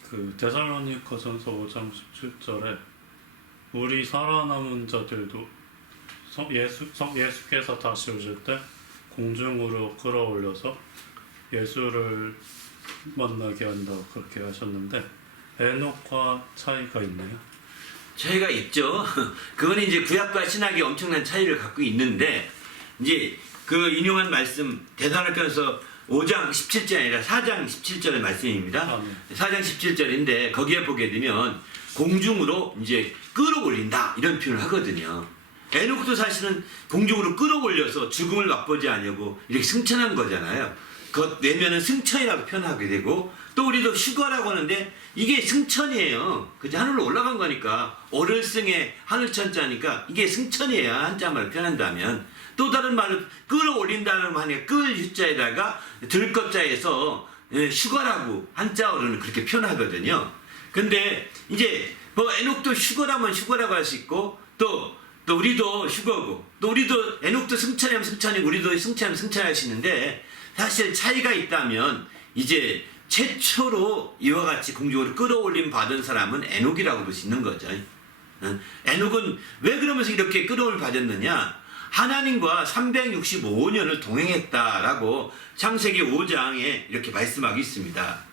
그 데살로니가전서 5장 17절에 우리 살아남은 자들도 예수께서 다시 오실 때 공중으로 끌어올려서 예수를 만나게 한다고 그렇게 하셨는데, 에녹과 차이가 있나요? 차이가 있죠. 그건 이제 구약과 신약이 엄청난 차이를 갖고 있는데, 이제 그 인용한 말씀 데살로니가전서 5장 17절이 아니라 4장 17절의 말씀입니다. 네. 4장 17절인데 거기에 보게 되면 공중으로 이제 끌어올린다 이런 표현을 하거든요. 에녹도 사실은 공중으로 끌어올려서 죽음을 맛보지 않으려고 이렇게 승천한 거잖아요. 그 내면은 승천이라고 표현하게 되고, 또 우리도 휴거라고 하는데 이게 승천이에요. 그죠? 하늘로 올라간 거니까 오를승의 하늘천자니까 이게 승천이에요. 한자말로 표현한다면. 또 다른 말을 끌어올린다는 말에 끌 유자에다가 들것자에서 휴거라고 한자어로는 그렇게 표현하거든요. 근데 이제 뭐 에녹도 휴거라면 휴거라고 할 수 있고, 또 우리도 휴거고, 또 우리도 에녹도 승천하면 승천이고 우리도 승천하면 승천할 수 있는데, 사실 차이가 있다면 이제 최초로 이와 같이 공중으로 끌어올림 받은 사람은 에녹이라고 볼 수 있는 거죠. 에녹은 왜 그러면서 이렇게 끌어올림 받았느냐? 하나님과 365년을 동행했다라고 창세기 5장에 이렇게 말씀하고 있습니다.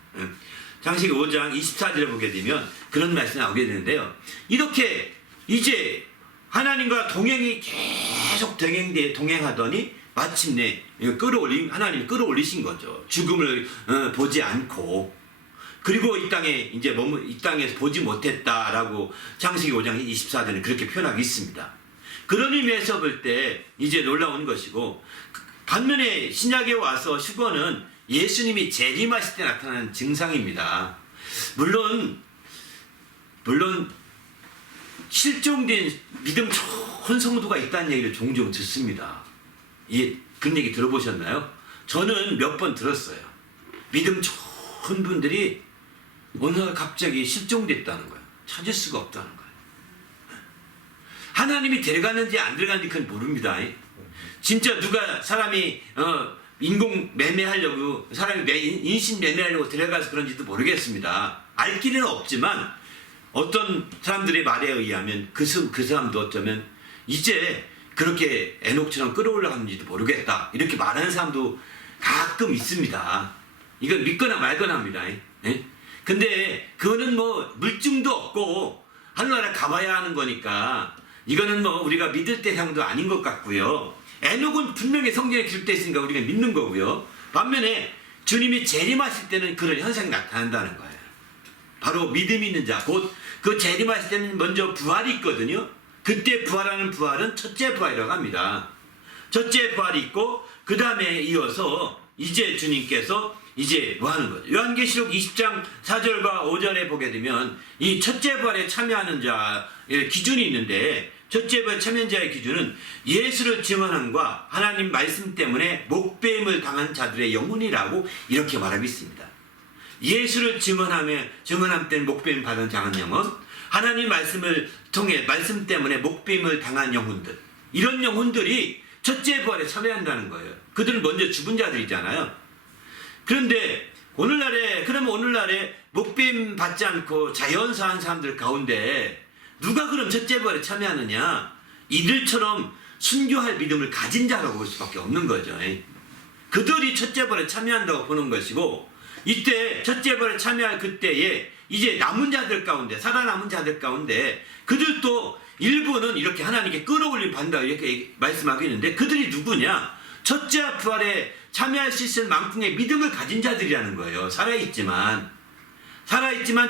창세기 5장 24절에 보게 되면 그런 말씀이 나오게 되는데요. 이렇게 이제 하나님과 동행이 계속 동행하더니 마침내 하나님이 끌어올리신 거죠. 죽음을 보지 않고. 그리고 이 땅에서 보지 못했다라고 창세기 5장 24절에 그렇게 표현하고 있습니다. 그런 의미에서 볼 때 이제 놀라운 것이고, 반면에 신약에 와서 휴거는 예수님이 재림하실 때 나타나는 증상입니다. 물론 실종된 믿음 좋은 성도가 있다는 얘기를 종종 듣습니다. 그런 얘기 들어보셨나요? 저는 몇 번 들었어요. 믿음 좋은 분들이 어느 날 갑자기 실종됐다는 거예요. 찾을 수가 없다는 거예요. 하나님이 데려갔는지 안 데려갔는지 그건 모릅니다. 진짜 누가 사람이 인공 매매하려고, 사람이 인신 매매하려고 데려가서 그런지도 모르겠습니다. 알 길은 없지만 어떤 사람들의 말에 의하면 그 사람도 어쩌면 이제 그렇게 에녹처럼 끌어올라가는지도 모르겠다, 이렇게 말하는 사람도 가끔 있습니다. 이건 믿거나 말거나 합니다. 근데 그거는 뭐 물증도 없고 하늘나라 가봐야 하는 거니까 이거는 뭐 우리가 믿을 대상도 아닌 것 같고요. 에녹은 분명히 성경에 기록되어 있으니까 우리가 믿는 거고요. 반면에 주님이 재림하실 때는 그런 현상이 나타난다는 거예요. 바로 믿음이 있는 자, 곧 그 재림하실 때는 먼저 부활이 있거든요. 그때 부활하는 부활은 첫째 부활이라고 합니다. 첫째 부활이 있고 그 다음에 이어서 이제 주님께서 이제 뭐 하는 거죠? 요한계시록 20장 4절과 5절에 보게 되면 이 첫째 부활에 참여하는 자의 기준이 있는데, 첫째 부활 참여한 자의 기준은 예수를 증언함과 하나님 말씀 때문에 목배임을 당한 자들의 영혼이라고 이렇게 말하고 있습니다. 예수를 증언함 때문에 목배임 받은 장한 영혼, 하나님 말씀을 통해 말씀 때문에 목배임을 당한 영혼들, 이런 영혼들이 첫째 부활에 참여한다는 거예요. 그들은 먼저 죽은 자들이잖아요. 그런데 오늘날에 목배임 받지 않고 자연사한 사람들 가운데 누가 그럼 첫째 부활에 참여하느냐? 이들처럼 순교할 믿음을 가진 자라고 볼 수밖에 없는 거죠. 그들이 첫째 부활에 참여한다고 보는 것이고, 이때 첫째 부활에 참여할 그때에 이제 남은 자들 가운데, 살아남은 자들 가운데 그들도 일부는 이렇게 하나님께 끌어올림 받는다 이렇게 말씀하고 있는데, 그들이 누구냐? 첫째 부활에 참여할 수 있을 만큼의 믿음을 가진 자들이라는 거예요. 살아있지만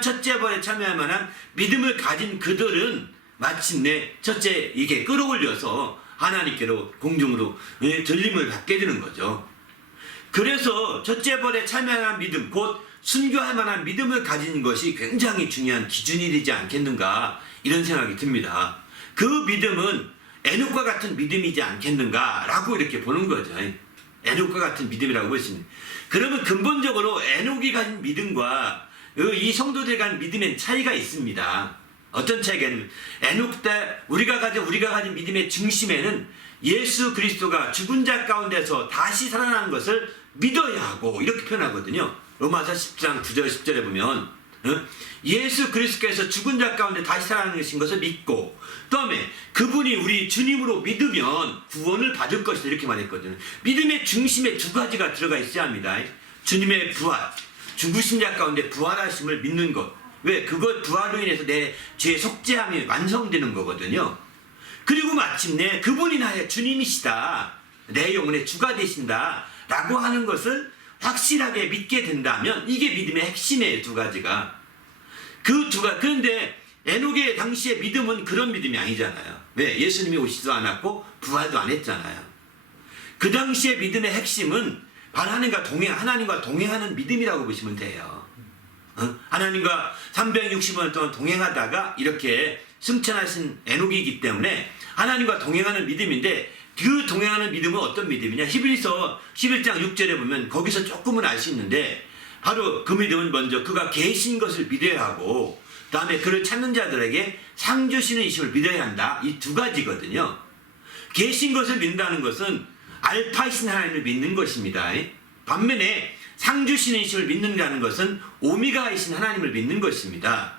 첫째 부활에 참여할 만한 믿음을 가진 그들은 마침내 첫째 이게 끌어올려서 하나님께로 공중으로 들림을 받게 되는 거죠. 그래서 첫째 부활에 참여할 믿음, 곧 순교할 만한 믿음을 가진 것이 굉장히 중요한 기준이 되지 않겠는가, 이런 생각이 듭니다. 그 믿음은 에녹과 같은 믿음이지 않겠는가라고 이렇게 보는 거죠. 에녹과 같은 믿음이라고 보시면, 그러면 근본적으로 에녹이 가진 믿음과 이 성도들이 가진 믿음엔 차이가 있습니다. 어떤 차이가 있냐면, 에녹 때 우리가 가진 믿음의 중심에는 예수 그리스도가 죽은 자 가운데서 다시 살아나는 것을 믿어야 하고, 이렇게 표현하거든요. 로마서 10장 9절 10절에 보면 예수 그리스도께서 죽은 자 가운데 다시 살아나신 것을 믿고, 그 다음에 그분이 우리 주님으로 믿으면 구원을 받을 것이다, 이렇게 말했거든요. 믿음의 중심에 두 가지가 들어가 있어야 합니다. 주님의 부활, 죽으신 자 가운데 부활하심을 믿는 것. 왜? 그것 부활로 인해서 내 죄의 속죄함이 완성되는 거거든요. 그리고 마침내 그분이 나의 주님이시다, 내 영혼의 주가 되신다 라고 하는 것을 확실하게 믿게 된다면 이게 믿음의 핵심이에요. 두 가지가. 그런데 에녹의 당시의 믿음은 그런 믿음이 아니잖아요. 왜? 예수님이 오시지도 않았고 부활도 안 했잖아요. 그 당시의 믿음의 핵심은 바로 하나님과 동행하는 믿음이라고 보시면 돼요. 하나님과 360년 동안 동행하다가 이렇게 승천하신 에녹이기 때문에 하나님과 동행하는 믿음인데, 그 동행하는 믿음은 어떤 믿음이냐? 히브리서 11장 6절에 보면 거기서 조금은 알 수 있는데, 바로 그 믿음은 먼저 그가 계신 것을 믿어야 하고, 그 다음에 그를 찾는 자들에게 상 주시는 이심을 믿어야 한다. 이 두 가지거든요. 계신 것을 믿는다는 것은 알파이신 하나님을 믿는 것입니다. 반면에 상 주시는 이심을 믿는다는 것은 오미가이신 하나님을 믿는 것입니다.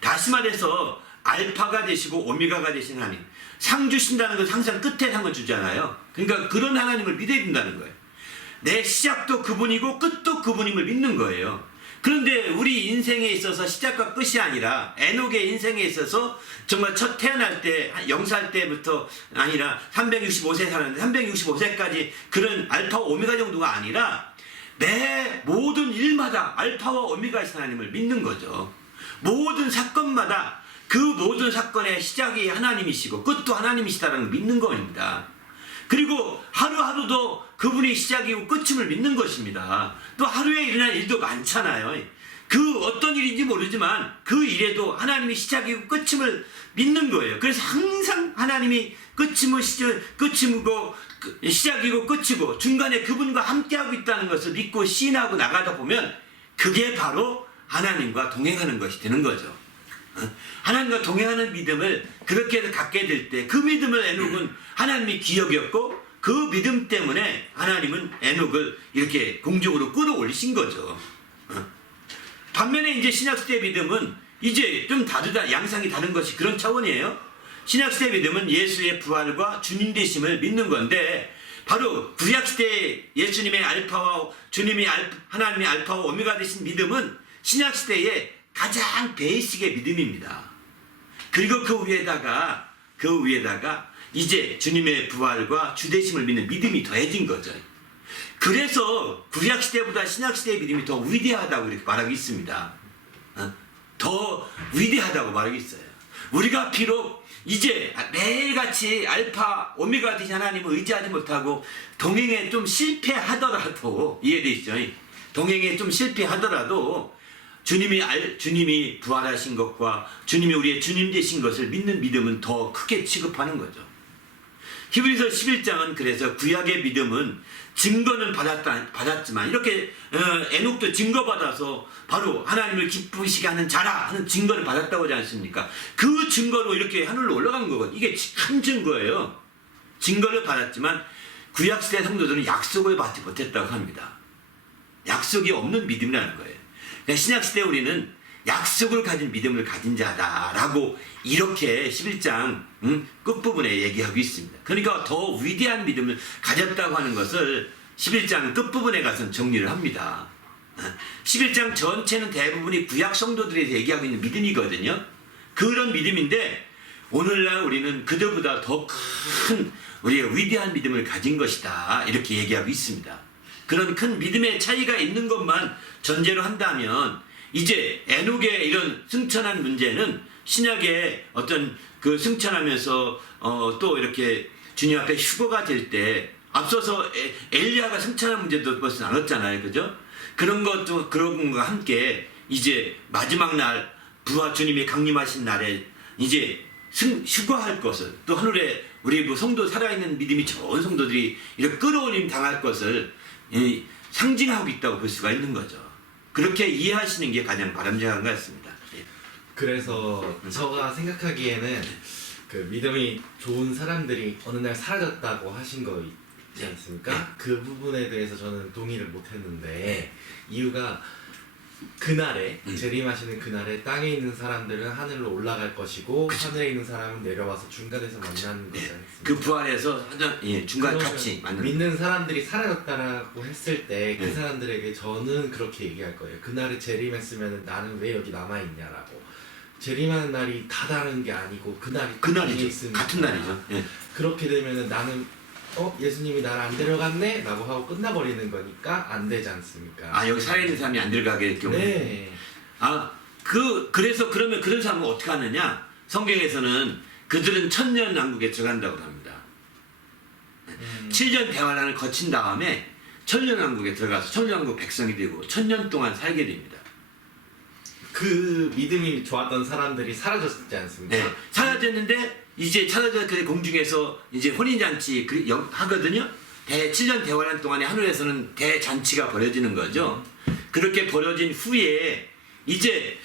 다시 말해서 알파가 되시고 오미가가 되신 하나님, 상 주신다는 것은 항상 끝에 상을 주잖아요. 그러니까 그런 하나님을 믿어야 된다는 거예요. 내 시작도 그분이고 끝도 그분임을 믿는 거예요. 그런데 우리 인생에 있어서 시작과 끝이 아니라 에녹의 인생에 있어서 정말 첫 태어날 때 0살 때부터 아니라 365세 살았는데 365세까지 그런 알파와 오메가 정도가 아니라 매 모든 일마다 알파와 오메가이신 하나님을 믿는 거죠. 모든 사건마다 그 모든 사건의 시작이 하나님이시고 끝도 하나님이시다라는 걸 믿는 겁니다. 그리고 하루하루도 그분이 시작이고 끝임을 믿는 것입니다. 또 하루에 일어날 일도 많잖아요. 그 어떤 일인지 모르지만 그 일에도 하나님이 시작이고 끝임을 믿는 거예요. 그래서 항상 하나님이 끝임이고 시작이고 끝이고 중간에 그분과 함께하고 있다는 것을 믿고 시인하고 나가다 보면 그게 바로 하나님과 동행하는 것이 되는 거죠. 하나님과 동행하는 믿음을 그렇게 해서 갖게 될 때 그 믿음을 에녹은 하나님이 기억이었고 그 믿음 때문에 하나님은 에녹을 이렇게 공중으로 끌어올리신 거죠. 반면에 이제 신약시대 믿음은 이제 좀 다르다, 양상이 다른 것이 그런 차원이에요. 신약시대 믿음은 예수의 부활과 주님 되심을 믿는 건데 바로 구약시대 예수님의 알파와 주님이 하나님의 알파와 오메가 되신 믿음은 신약시대의 가장 베이식의 믿음입니다. 그리고 그 위에다가 이제 주님의 부활과 주되심을 믿는 믿음이 더해진 거죠. 그래서 구약시대보다 신약시대의 믿음이 더 위대하다고 이렇게 말하고 있습니다. 더 위대하다고 말하고 있어요. 우리가 비록 이제 매일같이 알파 오메가 되신 하나님을 의지하지 못하고 동행에 좀 실패하더라도 이해되시죠? 동행에 좀 실패하더라도 주님이 부활하신 것과 주님이 우리의 주님 되신 것을 믿는 믿음은 더 크게 취급하는 거죠. 히브리서 11장은 그래서 구약의 믿음은 증거는 받았지만 이렇게 에녹도 증거받아서 바로 하나님을 기쁘시게 하는 자라 하는 증거를 받았다고 하지 않습니까? 그 증거로 이렇게 하늘로 올라간 거거든요. 이게 큰 증거예요. 증거를 받았지만 구약시대 성도들은 약속을 받지 못했다고 합니다. 약속이 없는 믿음이라는 거예요. 신약시대 우리는 약속을 가진 믿음을 가진 자다라고 이렇게 11장 끝부분에 얘기하고 있습니다. 그러니까 더 위대한 믿음을 가졌다고 하는 것을 11장 끝부분에 가서 정리를 합니다. 11장 전체는 대부분이 구약 성도들에서 얘기하고 있는 믿음이거든요. 그런 믿음인데 오늘날 우리는 그들보다 더 큰 우리의 위대한 믿음을 가진 것이다 이렇게 얘기하고 있습니다. 그런 큰 믿음의 차이가 있는 것만 전제로 한다면 이제 에녹의 이런 승천한 문제는 신약의 어떤 그 승천하면서 또 이렇게 주님 앞에 휴거가 될 때 앞서서 엘리야가 승천한 문제도 벌써 나눴잖아요. 그죠? 그런 것도 그런 것과 함께 이제 마지막 날 부하 주님이 강림하신 날에 이제 휴거할 것을 또 하늘에 우리 뭐 성도 살아있는 믿음이 좋은 성도들이 이렇게 끌어올림 당할 것을 상징하고 있다고 볼 수가 있는 거죠. 그렇게 이해하시는 게 가장 바람직한 것 같습니다. 그래서 제가 생각하기에는 그 믿음이 좋은 사람들이 어느 날 사라졌다고 하신 거 있지 않습니까? 그 부분에 대해서 저는 동의를 못했는데 이유가 그날에 재림하시는 그날에 땅에 있는 사람들은 하늘로 올라갈 것이고 그쵸. 하늘에 있는 사람은 내려와서 중간에서 만나는 거지 않습니까? 그 부활에서 중간 그러면 같이 만나는 믿는 사람들이 사라졌다라고 했을 때 그 네. 사람들에게 저는 그렇게 얘기할 거예요. 그날에 재림했으면 나는 왜 여기 남아있냐라고. 재림하는 날이 다 다른 게 아니고 그날이 그날이죠. 있으니까. 같은 날이죠. 예. 그렇게 되면은 나는 예수님이 나를 안 데려갔네? 라고 하고 끝나버리는 거니까 안 되지 않습니까? 아 여기 살아있는 사람이 안 들어가게 될 경우. 네. 그래서 그러면 그런 사람은 어떻게 하느냐? 성경에서는 그들은 천년왕국에 들어간다고 합니다. 7년 대환란을 거친 다음에 천년왕국에 들어가서 천년왕국 백성이 되고 천년 동안 살게 됩니다. 그 믿음이 좋았던 사람들이 사라졌지 않습니까? 네, 사라졌는데 이제 사라져 그 공중에서 이제 혼인잔치 하거든요. 7년 대환란 동안에 하늘에서는 대잔치가 벌어지는 거죠. 그렇게 벌어진 후에 이제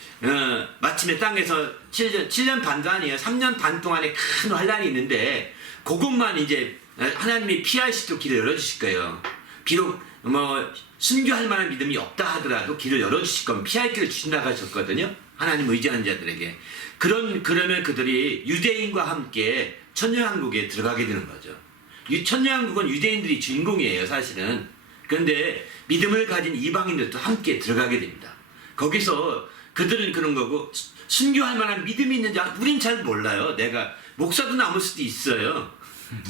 마침내 땅에서 7년 반도 아니에요. 3년 반 동안에 큰 환란이 있는데 그것만 이제 하나님이 피할 수 있도록 길을 열어주실 거예요. 비록 뭐 순교할 만한 믿음이 없다 하더라도 길을 열어주실 거면 피할 길을 주신다고 하셨거든요. 하나님 의지하는 자들에게. 그러면 그들이 유대인과 함께 천년왕국에 들어가게 되는 거죠. 천년왕국은 유대인들이 주인공이에요, 사실은. 그런데 믿음을 가진 이방인들도 함께 들어가게 됩니다. 거기서 그들은 그런 거고 순교할 만한 믿음이 있는지 우린 잘 몰라요. 내가 목사도 남을 수도 있어요.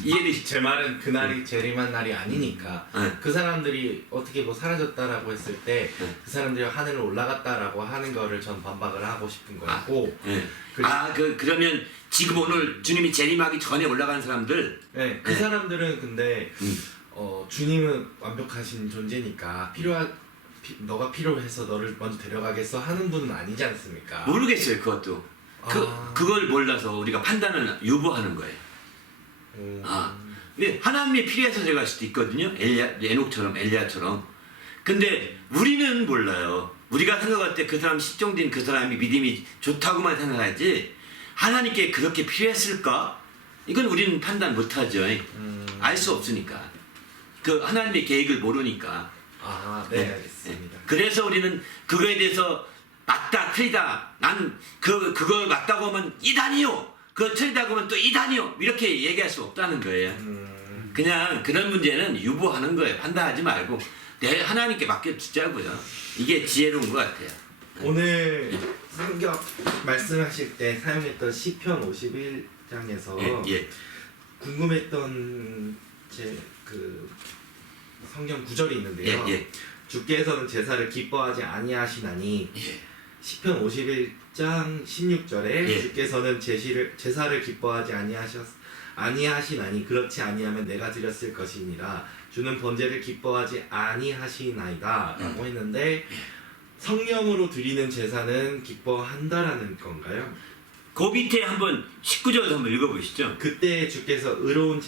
이해되시죠? 제 말은 그날이 재림한 날이 아니니까 네. 그 사람들이 어떻게 뭐 사라졌다라고 했을 때 그 네. 사람들이 하늘을 올라갔다라고 하는 거를 전 반박을 하고 싶은 거고 네. 그리고- 그러면 지금 오늘 주님이 재림하기 전에 올라간 사람들 네, 그 네. 사람들은 근데 주님은 완벽하신 존재니까 너가 필요해서 너를 먼저 데려가겠어 하는 분은 아니지 않습니까? 모르겠어요. 그것도 그걸 몰라서 우리가 판단을 유보하는 거예요. 근데 하나님이 필요해서 데려갈 수도 있거든요. 에녹처럼 엘리야처럼. 근데 우리는 몰라요. 우리가 생각할 때 그 사람 실종된 그 사람이 믿음이 좋다고만 생각하지 하나님께 그렇게 필요했을까? 이건 우리는 판단 못하죠. 알 수 없으니까. 그 하나님의 계획을 모르니까. 네, 알겠습니다. 그래서 우리는 그거에 대해서 맞다 틀리다 난 그걸 맞다고 하면 이단이요 그걸 틀리다고 하면 또 이단이요 이렇게 얘기할 수 없다는 거예요. 그냥 그런 문제는 유보하는 거예요. 판단하지 말고 내 하나님께 맡겨주자고요. 이게 지혜로운 것 같아요. 오늘 성경 말씀하실 때 사용했던 시편 51장에서 예. 궁금했던 제 그 성경 구절이 있는데요. 예. 주께서는 제사를 기뻐하지 아니하시나니 예. 시편 51장 16절에 예. 주께서는 제사를 기뻐하지 아니하시나니 그렇지 아니하면 내가 드렸을 것이니라 주는 번제를 기뻐하지 아니하시나이다 라고 했는데 성령으로 드리는 제사는 기뻐한다라는 건가요? 그 밑에 한번 19절 한번 읽어보시죠. 그때 주께서 의로운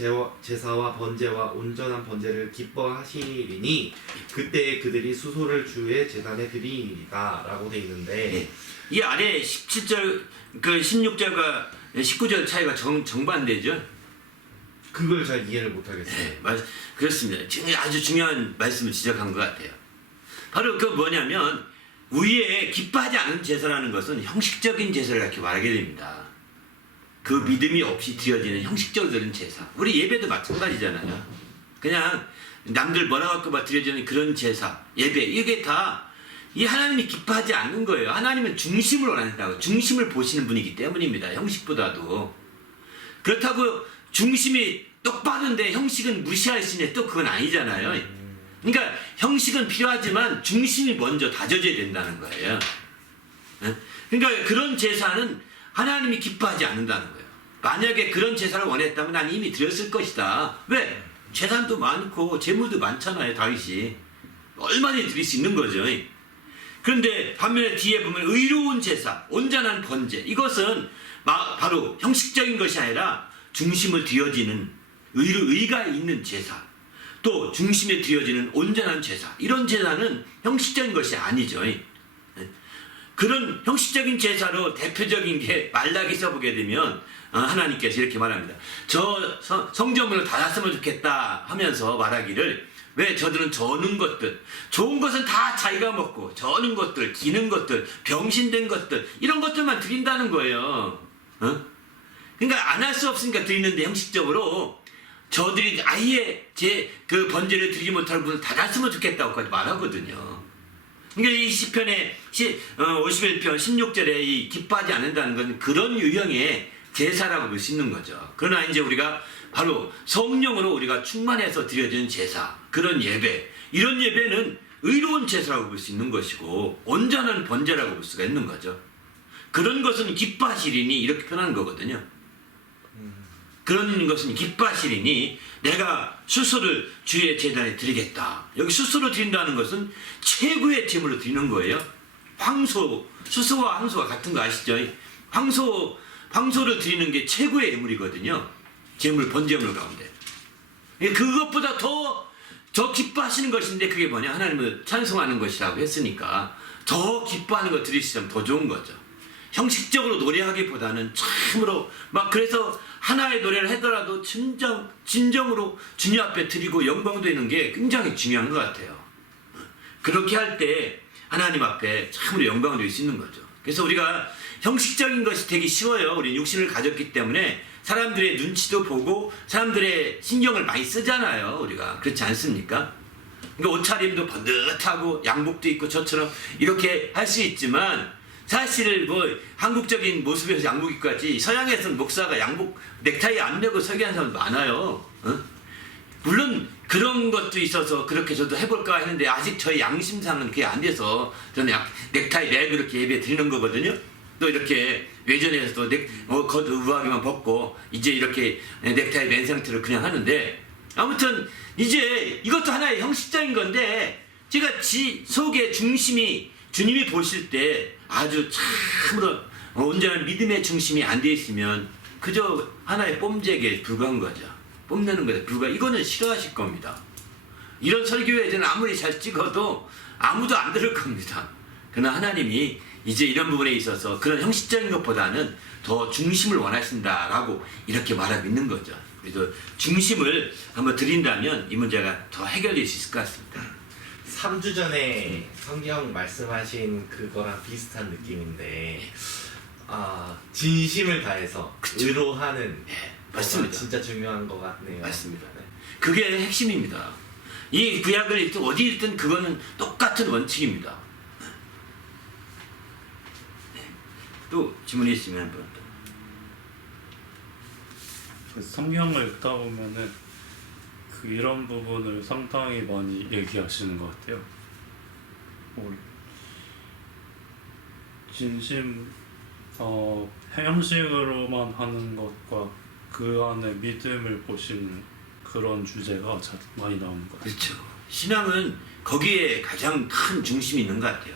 제사와 번제와 온전한 번제를 기뻐하시리니 그때 그들이 수소를 주의 제단에 드리리다 라고 돼 있는데 예. 이 아래 17절 그 16절과 19절 차이가 정반대죠. 그걸 잘 이해를 못하겠어요. 네, 그렇습니다. 지금 아주 중요한 말씀을 지적한 것 같아요. 바로 그 뭐냐면 위에 기뻐하지 않은 제사라는 것은 형식적인 제사를 이렇게 말하게 됩니다. 그 믿음이 없이 드려지는 형식적으로 드리는 제사. 우리 예배도 마찬가지잖아요. 그냥 남들 뭐라 갖고 막 드려지는 그런 제사, 예배 이게 다 이 하나님이 기뻐하지 않는 거예요. 하나님은 중심을 원한다고 중심을 보시는 분이기 때문입니다. 형식보다도. 그렇다고 중심이 똑바른데 형식은 무시할 수 있는 또 그건 아니잖아요. 그러니까 형식은 필요하지만 중심이 먼저 다져져야 된다는 거예요. 그러니까 그런 제사는 하나님이 기뻐하지 않는다는 거예요. 만약에 그런 제사를 원했다면 난 이미 드렸을 것이다. 왜? 재산도 많고 재물도 많잖아요. 다윗이. 얼마나 드릴 수 있는 거죠. 그런데 반면에 뒤에 보면 의로운 제사, 온전한 번제 이것은 바로 형식적인 것이 아니라 중심을 드려지는 의가 있는 제사 또 중심에 드려지는 온전한 제사 이런 제사는 형식적인 것이 아니죠. 그런 형식적인 제사로 대표적인 게 말라기서 보게 되면 하나님께서 이렇게 말합니다. 저 성전문을 닫았으면 좋겠다 하면서 말하기를 왜 저들은 저는 것들 좋은 것은 다 자기가 먹고 저는 것들 기는 것들 병신된 것들 이런 것들만 드린다는 거예요. 그러니까 안 할 수 없으니까 드리는데 형식적으로 저들이 아예 그 번제를 드리지 못할 분을 닫았으면 좋겠다고까지 말하거든요. 그러니까 이 시편의 51편 16절에 이 기뻐하지 않는다는 건 그런 유형의 제사라고 볼 수 있는 거죠. 그러나 이제 우리가 바로 성령으로 우리가 충만해서 드려지는 제사, 그런 예배, 이런 예배는 의로운 제사라고 볼 수 있는 것이고 온전한 번제라고 볼 수가 있는 거죠. 그런 것은 기뻐하시리니 이렇게 표현하는 거거든요. 그런 것은 기뻐하시리니 내가 수소를 주의 제단에 드리겠다. 여기 수소를 드린다는 것은 최고의 제물로 드리는 거예요. 수소와 황소가 같은 거 아시죠? 황소를 드리는 게 최고의 예물이거든요. 제물, 번제물 가운데. 그것보다 더 기뻐하시는 것인데 그게 뭐냐? 하나님을 찬송하는 것이라고 했으니까 더 기뻐하는 거 드리시면 더 좋은 거죠. 형식적으로 노래하기보다는 참으로 그래서 하나의 노래를 하더라도 진정으로 주님 앞에 드리고 영광 되는 게 굉장히 중요한 것 같아요. 그렇게 할 때 하나님 앞에 참으로 영광을 드릴 수 있는 거죠. 그래서 우리가 형식적인 것이 되게 쉬워요. 우리 육신을 가졌기 때문에 사람들의 눈치도 보고 사람들의 신경을 많이 쓰잖아요. 우리가 그렇지 않습니까? 그러니까 옷차림도 번듯하고 양복도 입고 저처럼 이렇게 할 수 있지만 사실 뭐 한국적인 모습에서 양복 입고 가지 서양에서는 목사가 양복 넥타이 안 메고 설교하는 사람 많아요. 어? 물론 그런 것도 있어서 그렇게 저도 해볼까 했는데 아직 저희 양심상은 그게 안 돼서 저는 넥타이 매고 이렇게 예배 드리는 거거든요. 또 이렇게 외전에서도 겉 우아하게만 벗고 이제 이렇게 넥타이 맨 상태로 그냥 하는데 아무튼 이제 이것도 하나의 형식적인 건데 제가 지 속의 중심이 주님이 보실 때 아주 참으로 온전한 믿음의 중심이 안 돼 있으면 그저 하나의 뽐재기에 불과한 거죠. 뽐내는 거에 불과. 이거는 싫어하실 겁니다. 이런 설교회는 아무리 잘 찍어도 아무도 안 들을 겁니다. 그러나 하나님이 이제 이런 부분에 있어서 그런 형식적인 것보다는 더 중심을 원하신다라고 이렇게 말하고 있는 거죠. 그래서 중심을 한번 드린다면 이 문제가 더 해결될 수 있을 것 같습니다. 3주 전에 성경 말씀하신 그거랑 비슷한 느낌인데 진심을 다해서 그쵸. 의로하는 맞습니다. 거가 진짜 중요한 것 같네요. 맞습니다. 네. 그게 핵심입니다. 이 구약을 읽든 어디 읽든 그거는 똑같은 원칙입니다. 또 질문이 있으면 한번 또. 성경을 읽다 보면은 이런 부분을 상당히 많이 얘기하시는 것 같아요. 진심 형식으로만 하는 것과 그 안에 믿음을 보시는 그런 주제가 많이 나오는 것 같아요. 그렇죠. 신앙은 거기에 가장 큰 중심이 있는 것 같아요.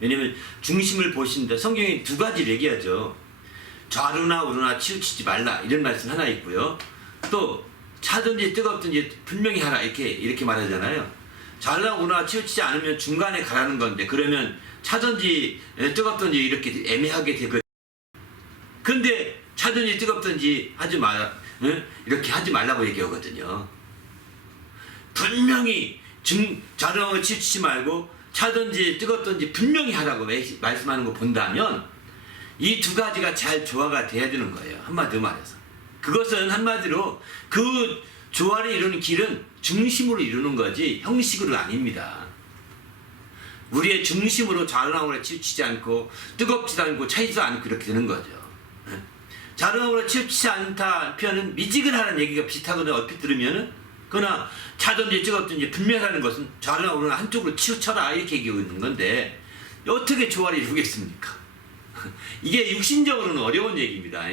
왜냐면 중심을 보신다. 성경에 두 가지를 얘기하죠. 좌루나 우루나 치우치지 말라 이런 말씀 하나 있고요. 또 차든지 뜨겁든지 분명히 하라 이렇게 말하잖아요. 좌루나 우루나 치우치지 않으면 중간에 가라는 건데 그러면 차든지 뜨겁든지 이렇게 애매하게 되거든요. 근데 차든지 뜨겁든지 하지 마라. 이렇게 하지 말라고 얘기하거든요. 분명히 좌루나 우루나 치우치지 말고 차든지 뜨겁든지 분명히 하라고 말씀하는 거 본다면 이 두 가지가 잘 조화가 돼야 되는 거예요. 한마디로 말해서. 그것은 한마디로 그 조화를 이루는 길은 중심으로 이루는 거지 형식으로 아닙니다. 우리의 중심으로 좌우나우나 치우치지 않고 뜨겁지도 않고 차이지도 않고 이렇게 되는 거죠. 좌우나우나 치우치지 않다 표현은 미지근하는 얘기가 비슷하거든요. 얼핏 들으면은. 그러나 차든지 뜨겁든지 분명하는 것은 좌우나우나 한쪽으로 치우쳐라 이렇게 얘기하고 있는 건데 어떻게 조화를 이루겠습니까? 이게 육신적으로는 어려운 얘기입니다.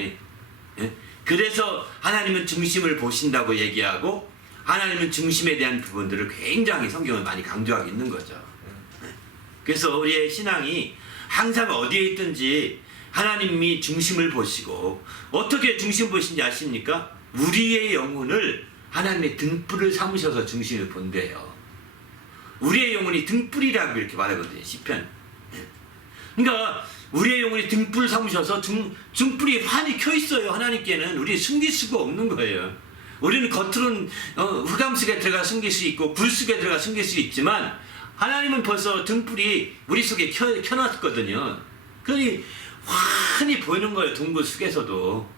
그래서 하나님은 중심을 보신다고 얘기하고 하나님은 중심에 대한 부분들을 굉장히 성경을 많이 강조하고 있는 거죠. 그래서 우리의 신앙이 항상 어디에 있든지 하나님이 중심을 보시고 어떻게 중심 보신지 아십니까? 우리의 영혼을 하나님의 등불을 삼으셔서 중심을 본대요. 우리의 영혼이 등불이라고 이렇게 말하거든요. 시편. 그러니까 우리의 영혼이 등불을 삼으셔서 등불이 환히 켜 있어요. 하나님께는 우리 숨길 수가 없는 거예요. 우리는 겉으로는 흑암 속에 들어가 숨길 수 있고 불 속에 들어가 숨길 수 있지만 하나님은 벌써 등불이 우리 속에 켜놨거든요. 그러니 환히 보이는 거예요. 동굴 속에서도.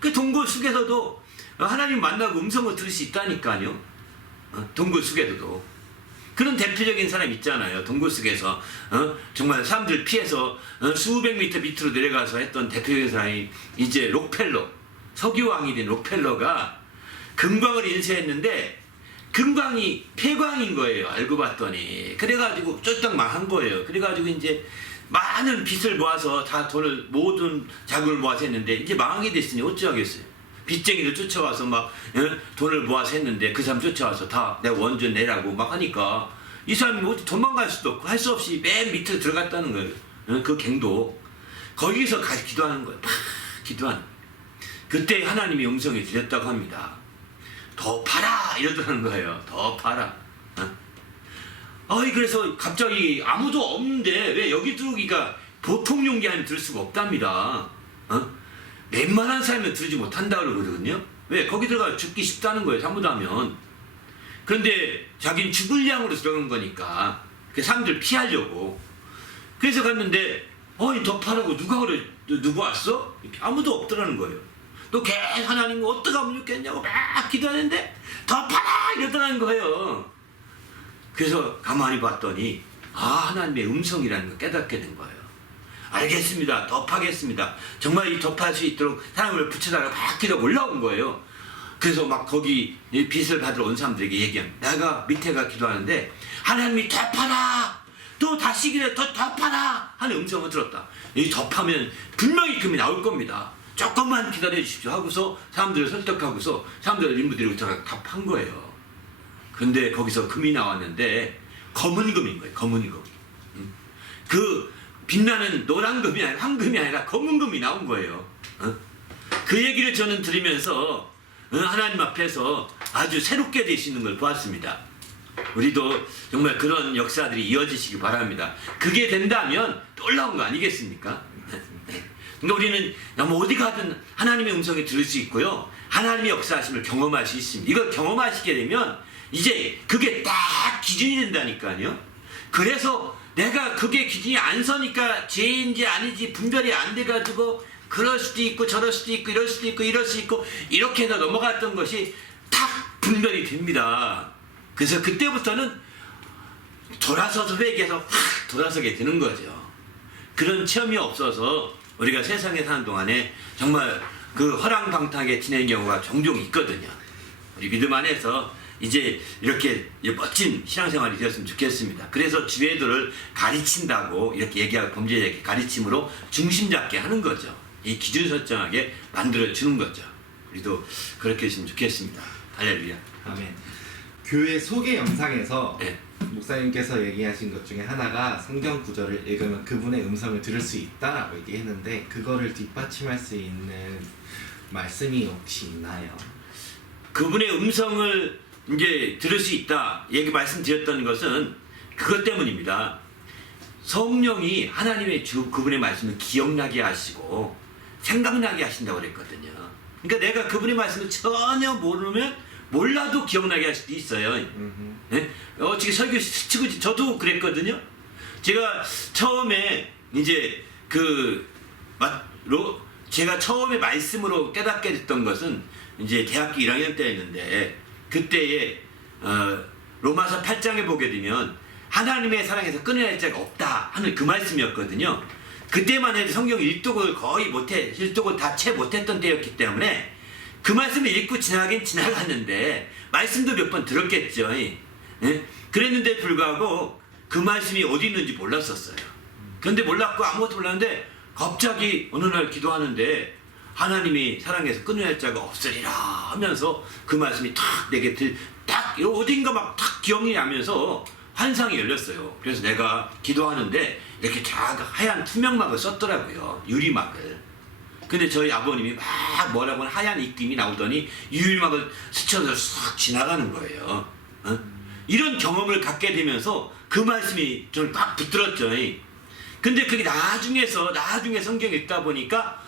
그 동굴 속에서도 하나님 만나고 음성을 들을 수 있다니까요. 동굴 속에서도. 그런 대표적인 사람 있잖아요. 동굴 속에서 정말 사람들 피해서 수백 미터 밑으로 내려가서 했던 대표적인 사람이 이제 록펠러, 석유왕이 된 록펠러가 금광을 인쇄했는데 금광이 폐광인 거예요. 알고 봤더니. 그래가지고 쫄딱 망한 거예요. 그래가지고 이제 많은 빚을 모아서 다 돈을 모든 자금을 모아서 했는데 이제 망하게 됐으니 어쩌겠어요. 빚쟁이를 쫓아와서 막 돈을 모아서 했는데 그 사람 쫓아와서 다 내가 원전 내라고 막 하니까 이 사람이 어디 도망갈 수도 없고 할 수 없이 맨 밑으로 들어갔다는 거예요. 그 갱도 거기서 가서 기도하는 거예요. 막 기도하는. 그때 하나님이 음성이 들렸다고 합니다. 더 팔아 이러더라는 거예요. 더 팔아. 그래서 갑자기 아무도 없는데 왜 여기 들어오기가 보통 용기 아니면 들을 수가 없답니다. 웬만한 사람은 들지 못한다 그러거든요. 왜? 거기 들어가 죽기 쉽다는 거예요. 잘못하면. 그런데 자기는 죽을 양으로 들어간 거니까 그 사람들 피하려고. 그래서 갔는데 더 파라고 누가 그래? 누구 왔어? 아무도 없더라는 거예요. 또 계속 하나님 어떻게 하면 좋겠냐고 막 기도하는데 더 파라 이러더라는 거예요. 그래서 가만히 봤더니 하나님의 음성이라는 걸 깨닫게 된 거예요. 알겠습니다. 덮하겠습니다. 정말 이 덮할 수 있도록 사람을 붙여다가 막 기도 올라온 거예요. 그래서 막 거기 빚을 받으러 온 사람들에게 얘기합니다. 내가 밑에가 기도하는데 하나님이 덮하라! 또 다시 기도해 더 덮하라! 하는 음성을 들었다. 이 덮하면 분명히 금이 나올 겁니다. 조금만 기다려 주십시오 하고서 사람들을 설득하고서 사람들을 인부들이 답한 거예요. 근데 거기서 금이 나왔는데 검은 금인 거예요. 검은 금. 그 빛나는 노란 금이 아니라 황금이 아니라 검은 금이 나온 거예요. 그 얘기를 저는 들으면서 하나님 앞에서 아주 새롭게 되시는 걸 보았습니다. 우리도 정말 그런 역사들이 이어지시기 바랍니다. 그게 된다면 놀라운 거 아니겠습니까? 그러니까 우리는 너무 어디 가든 하나님의 음성을 들을 수 있고요. 하나님의 역사하심을 경험할 수 있습니다. 이걸 경험하시게 되면 이제 그게 딱 기준이 된다니까요. 그래서 내가 그게 기준이 안 서니까 죄인지 아니지 분별이 안 돼가지고 그럴 수도 있고 저럴 수도 있고 이럴 수도 있고 이럴 수 있고 이렇게 해서 넘어갔던 것이 딱 분별이 됩니다. 그래서 그때부터는 돌아서서 회개해서 확 돌아서게 되는 거죠. 그런 체험이 없어서 우리가 세상에 사는 동안에 정말 그 허랑방탕하게 지내는 경우가 종종 있거든요. 우리 믿음 안에서 이제 이렇게 멋진 신앙생활이 되었으면 좋겠습니다. 그래서 주애들을 가르친다고 이렇게 얘기하고 범죄자에게 가르침으로 중심 잡게 하는 거죠. 이 기준 설정하게 만들어 주는 거죠. 우리도 그렇게 했으면 좋겠습니다. 할렐루야. 아멘. 교회 소개 영상에서 네. 목사님께서 얘기하신 것 중에 하나가 성경 구절을 읽으면 그분의 음성을 들을 수 있다라고 얘기했는데 그거를 뒷받침할 수 있는 말씀이 혹시 있나요? 그분의 음성을 이제 들을 수 있다 말씀드렸던 것은 그것 때문입니다. 성령이 하나님의 그분의 말씀을 기억나게 하시고 생각나게 하신다고 그랬거든요. 그러니까 내가 그분의 말씀을 전혀 모르면 몰라도 기억나게 할 수도 있어요. 네? 어떻게 설교 치고 저도 그랬거든요. 제가 처음에 이제 제가 처음에 말씀으로 깨닫게 됐던 것은 이제 대학교 1학년 때였는데 그때에 로마서 8장에 보게 되면 하나님의 사랑에서 끊어낼 자가 없다 하는 그 말씀이었거든요. 그때만 해도 성경 일독을 거의 일독을 다 채 못했던 때였기 때문에 그 말씀을 읽고 지나가긴 지나갔는데 말씀도 몇 번 들었겠죠. 예? 그랬는데 불구하고 그 말씀이 어디 있는지 몰랐었어요. 그런데 몰랐고 아무것도 몰랐는데 갑자기 어느 날 기도하는데 하나님이 사랑해서 끊어낼 자가 없으리라 하면서 그 말씀이 탁 내게 딱 어딘가 막 탁 기억이 나면서 환상이 열렸어요. 그래서 내가 기도하는데 이렇게 하얀 투명막을 썼더라고요. 유리막을. 근데 저희 아버님이 막 뭐라고 하얀 입김이 나오더니 유리막을 스쳐서 싹 지나가는 거예요. 이런 경험을 갖게 되면서 그 말씀이 저를 딱 붙들었죠. 근데 그게 나중에 성경 읽다 보니까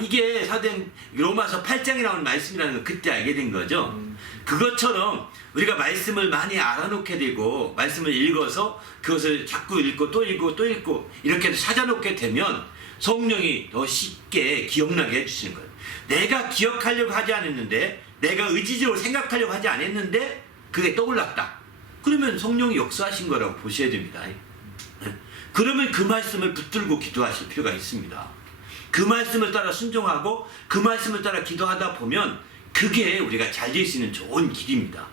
이게 사도행 로마서 8장에 나오는 말씀이라는 걸 그때 알게 된 거죠. 그것처럼 우리가 말씀을 많이 알아놓게 되고 말씀을 읽어서 그것을 자꾸 읽고 또 읽고 또 읽고 이렇게 찾아놓게 되면 성령이 더 쉽게 기억나게 해주시는 거예요. 내가 기억하려고 하지 않았는데 내가 의지적으로 생각하려고 하지 않았는데 그게 떠올랐다. 그러면 성령이 역사하신 거라고 보셔야 됩니다. 그러면 그 말씀을 붙들고 기도하실 필요가 있습니다. 그 말씀을 따라 순종하고 그 말씀을 따라 기도하다 보면 그게 우리가 잘 될 수 있는 좋은 길입니다.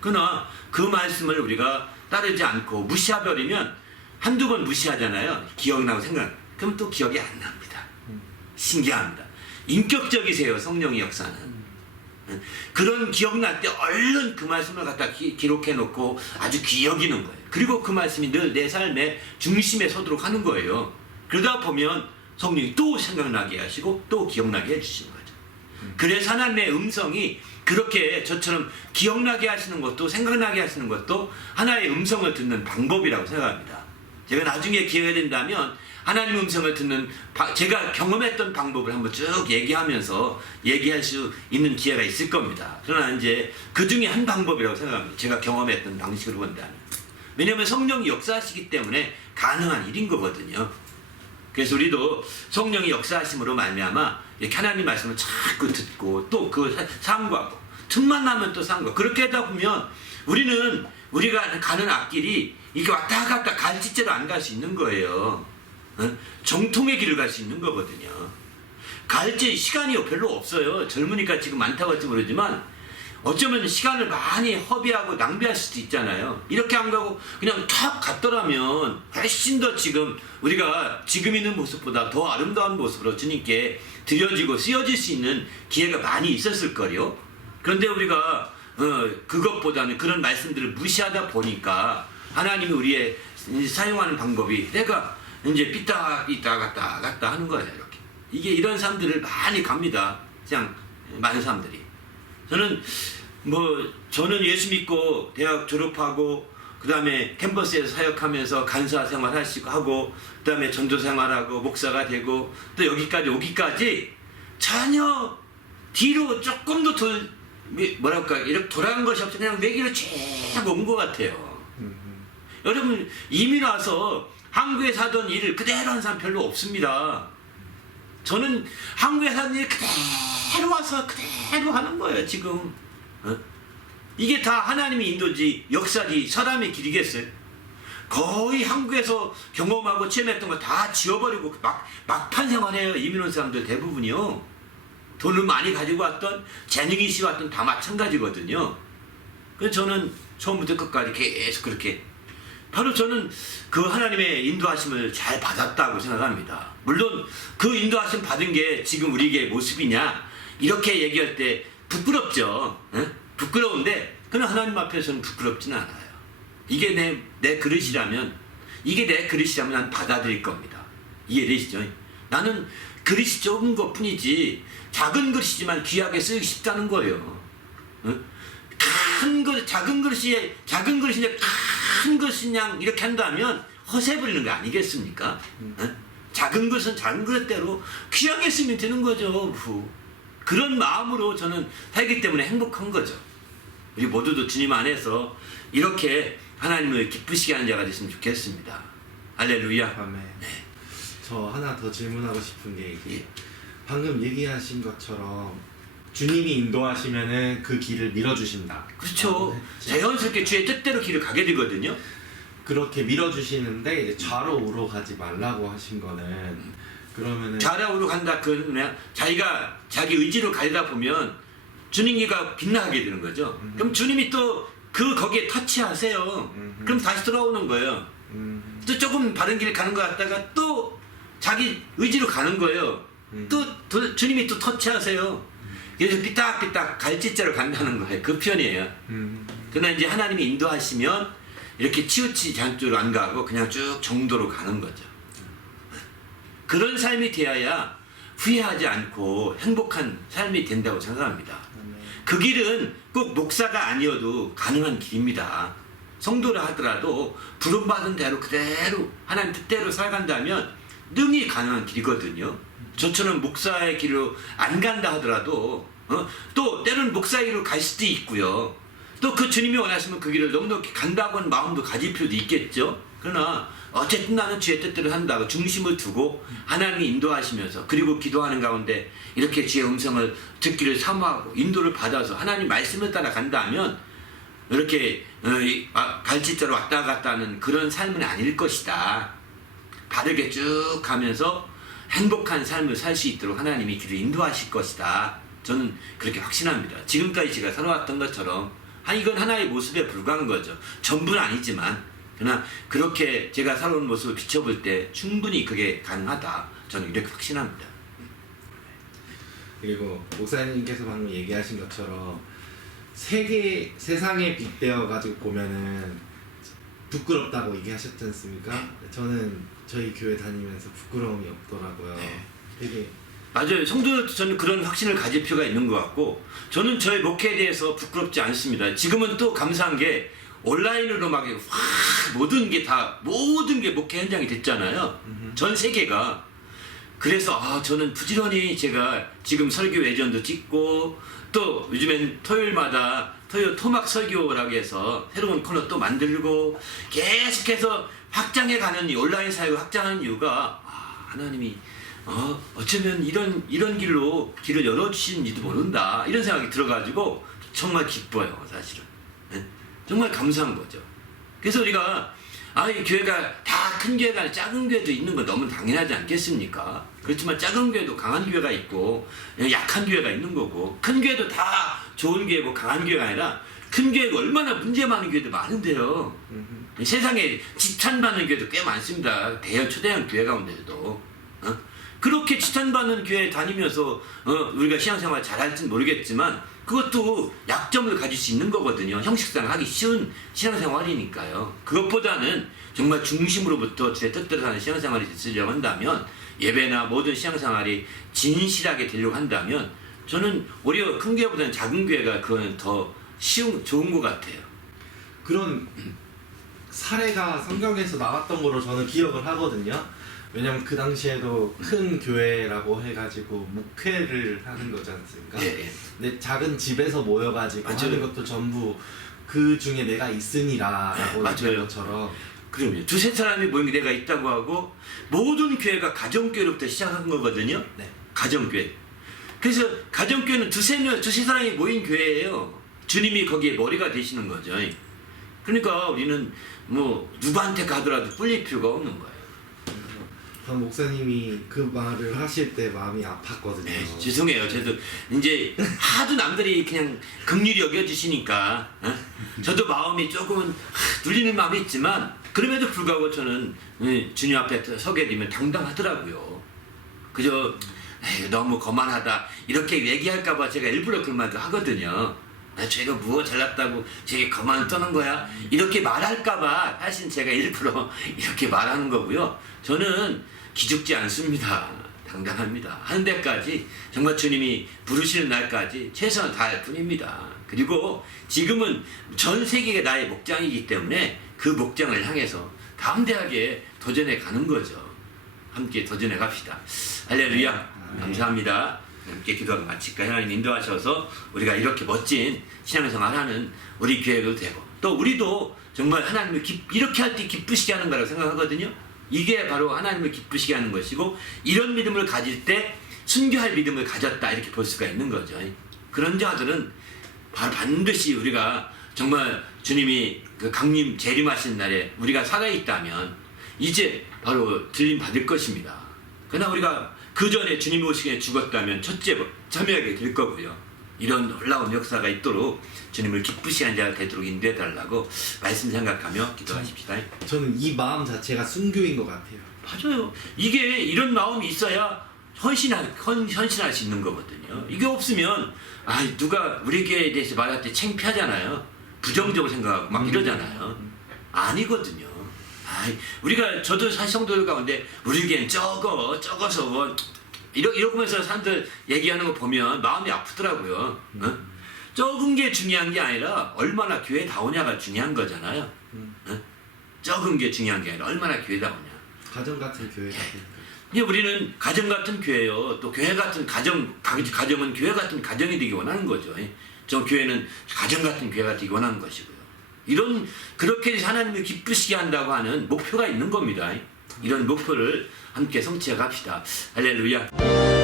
그러나 그 말씀을 우리가 따르지 않고 무시해버리면 한두 번 무시하잖아요. 기억나고 생각. 그럼 또 기억이 안 납니다. 신기합니다. 인격적이세요. 성령의 역사는. 그런 기억날 때 얼른 그 말씀을 갖다 기록해놓고 아주 귀히 여기는 거예요. 그리고 그 말씀이 늘 내 삶의 중심에 서도록 하는 거예요. 그러다 보면 성령이 또 생각나게 하시고 또 기억나게 해주시는 거죠. 그래서 하나님의 음성이 그렇게 저처럼 기억나게 하시는 것도 생각나게 하시는 것도 하나의 음성을 듣는 방법이라고 생각합니다. 제가 나중에 기회가 된다면 하나님 음성을 듣는 제가 경험했던 방법을 한번 쭉 얘기하면서 얘기할 수 있는 기회가 있을 겁니다. 그러나 이제 그 중에 한 방법이라고 생각합니다. 제가 경험했던 방식으로 본다면. 왜냐하면 성령이 역사하시기 때문에 가능한 일인 거거든요. 그래서 우리도 성령이 역사하심으로 말미암아 이렇게 하나님 말씀을 자꾸 듣고 또 그 삼구하고 틈만 나면 또 삼구하고 그렇게 하다 보면 우리는 우리가 가는 앞길이 이렇게 왔다 갔다 갈짓대로 안 갈 수 있는 거예요. 정통의 길을 갈 수 있는 거거든요. 갈지 시간이 별로 없어요. 젊으니까 지금 많다고 할지 모르지만 어쩌면 시간을 많이 허비하고 낭비할 수도 있잖아요. 이렇게 안 가고 그냥 탁 갔더라면 훨씬 더 지금 우리가 지금 있는 모습보다 더 아름다운 모습으로 주님께 드려지고 쓰여질 수 있는 기회가 많이 있었을 거요. 그런데 우리가 그것보다는 그런 말씀들을 무시하다 보니까 하나님이 우리의 사용하는 방법이 내가 이제 삐딱 갔다 하는 거예요. 이렇게. 이게 이런 사람들을 많이 갑니다. 그냥 많은 사람들이. 저는 예수 믿고 대학 졸업하고 그 다음에 캠퍼스에서 사역하면서 간사 생활하시고 하고 그 다음에 전도 생활하고 목사가 되고 또 여기까지 오기까지 전혀 뒤로 조금도 이렇게 돌아간 것이 없이 그냥 내 길을 쭉 온 것 같아요. 여러분 이민 와서 한국에 사던 일을 그대로 한 사람 별로 없습니다. 저는 한국에 사던 일 그대로 와서 그대로 하는 거예요 지금. 이게 다 하나님의 인도지 역사지 사람의 길이겠어요? 거의 한국에서 경험하고 체험했던 거 다 지워버리고 막판 생활해요. 이민 온 사람들 대부분이요. 돈을 많이 가지고 왔던 재능이 있어 왔던 다 마찬가지거든요. 그래서 저는 처음부터 끝까지 계속 그렇게 바로 저는 그 하나님의 인도하심을 잘 받았다고 생각합니다. 물론 그 인도하심 받은 게 지금 우리에게 모습이냐 이렇게 얘기할 때 부끄럽죠. 부끄러운데 그는 하나님 앞에서는 부끄럽지는 않아요. 이게 내 그릇이라면 난 받아들일 겁니다. 이해되시죠? 나는 그릇이 좁은 것 뿐이지 작은 그릇이지만 귀하게 쓰기 쉽다는 거예요. 큰 그릇, 작은 그릇인데 큰 것이냐 이렇게 한다면 허세 부리는 거 아니겠습니까? 작은 것은 작은 그릇대로 귀하게 쓰면 되는 거죠. 그런 마음으로 저는 살기 때문에 행복한 거죠. 우리 모두도 주님 안에서 이렇게 하나님을 기쁘시게 하는 자가 됐으면 좋겠습니다. 할렐루야. 아멘. 네. 저 하나 더 질문하고 싶은 게 이게 예. 방금 얘기하신 것처럼 주님이 인도하시면은 그 길을 밀어주신다. 그렇죠. 자연스럽게 주의 뜻대로 길을 가게 되거든요. 그렇게 밀어주시는데 이제 좌로 우로 가지 말라고 하신 거는 그러면은 좌우로 간다. 그냥 자기가 자기 의지로 가려다 보면 주님이가 빗나가게 되는 거죠. 그럼 주님이 또 거기에 터치하세요. 그럼 다시 돌아오는 거예요. 또 조금 바른 길을 가는 것 같다가 또 자기 의지로 가는 거예요. 또 주님이 또 터치하세요. 그래서 삐딱삐딱 갈짓대로 간다는 거예요. 그 편이에요. 그러나 이제 하나님이 인도하시면 이렇게 치우치지 않도록 안 가고 그냥 쭉 정도로 가는 거죠. 그런 삶이 되어야 후회하지 않고 행복한 삶이 된다고 생각합니다. 그 길은 꼭 목사가 아니어도 가능한 길입니다. 성도라 하더라도 부름받은 대로 그대로 하나님 뜻대로 살아간다면 능히 가능한 길이거든요. 저처럼 목사의 길로 안 간다 하더라도 또 때로는 목사의 길로 갈 수도 있고요. 또 그 주님이 원하시면 그 길을 넉넉히 간다고 하는 마음도 가질 필요도 있겠죠. 그러나 어쨌든 나는 주의 뜻대로 한다고 중심을 두고 하나님이 인도하시면서 그리고 기도하는 가운데 이렇게 주의 음성을 듣기를 사모하고 인도를 받아서 하나님 말씀을 따라 간다면 이렇게 갈짓대로 왔다 갔다 하는 그런 삶은 아닐 것이다. 바르게 쭉 가면서 행복한 삶을 살 수 있도록 하나님이 길을 인도하실 것이다. 저는 그렇게 확신합니다. 지금까지 제가 살아왔던 것처럼 이건 하나의 모습에 불과한 거죠. 전부는 아니지만 그러나 그렇게 제가 살아온 모습을 비춰볼 때 충분히 그게 가능하다. 저는 이렇게 확신합니다. 그리고 목사님께서 방금 얘기하신 것처럼 세상에 빗대어 가지고 보면은 부끄럽다고 얘기하셨지 않습니까? 저는 저희 교회 다니면서 부끄러움이 없더라고요. 네. 되게 맞아요. 성도 저는 그런 확신을 가질 필요가 있는 것 같고 저는 저희 목회에 대해서 부끄럽지 않습니다. 지금은 또 감사한 게 온라인으로 막 모든 게 목회 현장이 됐잖아요. 전 세계가. 그래서 저는 부지런히 제가 지금 설교 외전도 찍고 또 요즘엔 토요일마다 토막 설교라고 해서 새로운 코너 또 만들고 계속해서 확장해가는 이 온라인 사역을 확장하는 이유가 하나님이 어쩌면 이런 길을 열어주시는지도 모른다 이런 생각이 들어가지고 정말 기뻐요. 사실은. 네? 정말 감사한 거죠. 그래서 우리가 이 교회가 다 큰 교회가 아니라 작은 교회도 있는 건 너무 당연하지 않겠습니까? 그렇지만 작은 교회도 강한 교회가 있고 약한 교회가 있는 거고, 큰 교회도 다 좋은 교회고 강한 교회가 아니라 큰 교회가 얼마나 문제 많은 교회도 많은데요. 세상에 지탄받는 교회도 꽤 많습니다. 대형 초대형 교회 가운데서도. 그렇게 지탄받는 교회 다니면서 우리가 신앙생활 잘할지는 모르겠지만 그것도 약점을 가질 수 있는 거거든요. 형식상 하기 쉬운 신앙생활이니까요. 그것보다는 정말 중심으로부터 제 뜻대로 사는 신앙생활이 있으려고 한다면, 예배나 모든 신앙생활이 진실하게 되려고 한다면, 저는 오히려 큰 교회보다는 작은 교회가 그건 더 좋은 것 같아요. 그런 사례가 성경에서 나왔던 거로 저는 기억을 하거든요. 왜냐면 그 당시에도 큰 교회라고 해가지고 목회를 하는 거지 않습니까? 예, 예. 근데 작은 집에서 모여가지고 맞아요. 하는 것도 전부 그 중에 내가 있으니라라고 맞아요. 얘기한 것처럼. 그럼요. 두세 사람이 모인 게 내가 있다고 하고, 모든 교회가 가정교회로부터 시작한 거거든요. 네. 가정교회. 그래서 가정교회는 두세 사람이 모인 교회예요. 주님이 거기에 머리가 되시는 거죠. 그러니까 우리는 뭐 누구한테 가더라도 뿔릴 필요가 없는 거예요. 전 목사님이 그 말을 하실 때 마음이 아팠거든요. 네, 죄송해요. 저도 이제 하도 남들이 그냥 긍휼히 여겨주시니까 저도 마음이 조금은 눌리는 마음이 있지만, 그럼에도 불구하고 저는 주님 앞에 서게 되면 당당하더라고요. 그저 에이, 너무 거만하다 이렇게 얘기할까봐 제가 일부러 그런 말도 하거든요. 쟤가 무엇 잘났다고 쟤가 거만 떠는 거야 이렇게 말할까봐 사실 제가 일부러 이렇게 말하는 거고요. 저는 기죽지 않습니다. 당당합니다. 하는 데까지 정말 주님이 부르시는 날까지 최선을 다할 뿐입니다. 그리고 지금은 전 세계가 나의 목장이기 때문에 그 목장을 향해서 담대하게 도전해 가는 거죠. 함께 도전해 갑시다. 할렐루야. 감사합니다. 함께 기도하고 마칠까. 하나님 인도하셔서 우리가 이렇게 멋진 신앙생활하는 우리 교회도 되고, 또 우리도 정말 하나님을 이렇게 할 때 기쁘시게 하는 거라고 생각하거든요. 이게 바로 하나님을 기쁘시게 하는 것이고, 이런 믿음을 가질 때 순교할 믿음을 가졌다 이렇게 볼 수가 있는 거죠. 그런 자들은 바로 반드시 우리가 정말 주님이 그 강림 재림하신 날에 우리가 살아있다면 이제 바로 들림 받을 것입니다. 그러나 우리가 그 전에 주님 오시기에 죽었다면 첫째 참여하게 될 거고요. 이런 놀라운 역사가 있도록 주님을 기쁘시게 하는 자가 되도록 인도해 달라고 말씀 생각하며 기도하십시다. 저는 이 마음 자체가 순교인 것 같아요. 맞아요. 이게 이런 마음이 있어야 헌신할 수 있는 거거든요. 이게 없으면 누가 우리 교회에 대해서 말할 때 창피하잖아요. 부정적으로 생각하고 막 이러잖아요. 아니거든요. 저도 사실 성도들 가운데 우리 교회는 적어서 이러면서 사람들 얘기하는 거 보면 마음이 아프더라고요. 적은 게 중요한 게 아니라 얼마나 교회다우냐가 중요한 거잖아요. 적은 게 중요한 게 아니라 얼마나 교회다우냐. 가정 같은 교회. 우리는 가정 같은 교회요. 또 교회 같은 가정은 교회 같은 가정이 되기 원하는 거죠. 저 교회는 가정 같은 교회가 되기 원하는 것이고요. 그렇게 해서 하나님을 기쁘시게 한다고 하는 목표가 있는 겁니다. 이런 목표를 함께 성취해 갑시다. 할렐루야.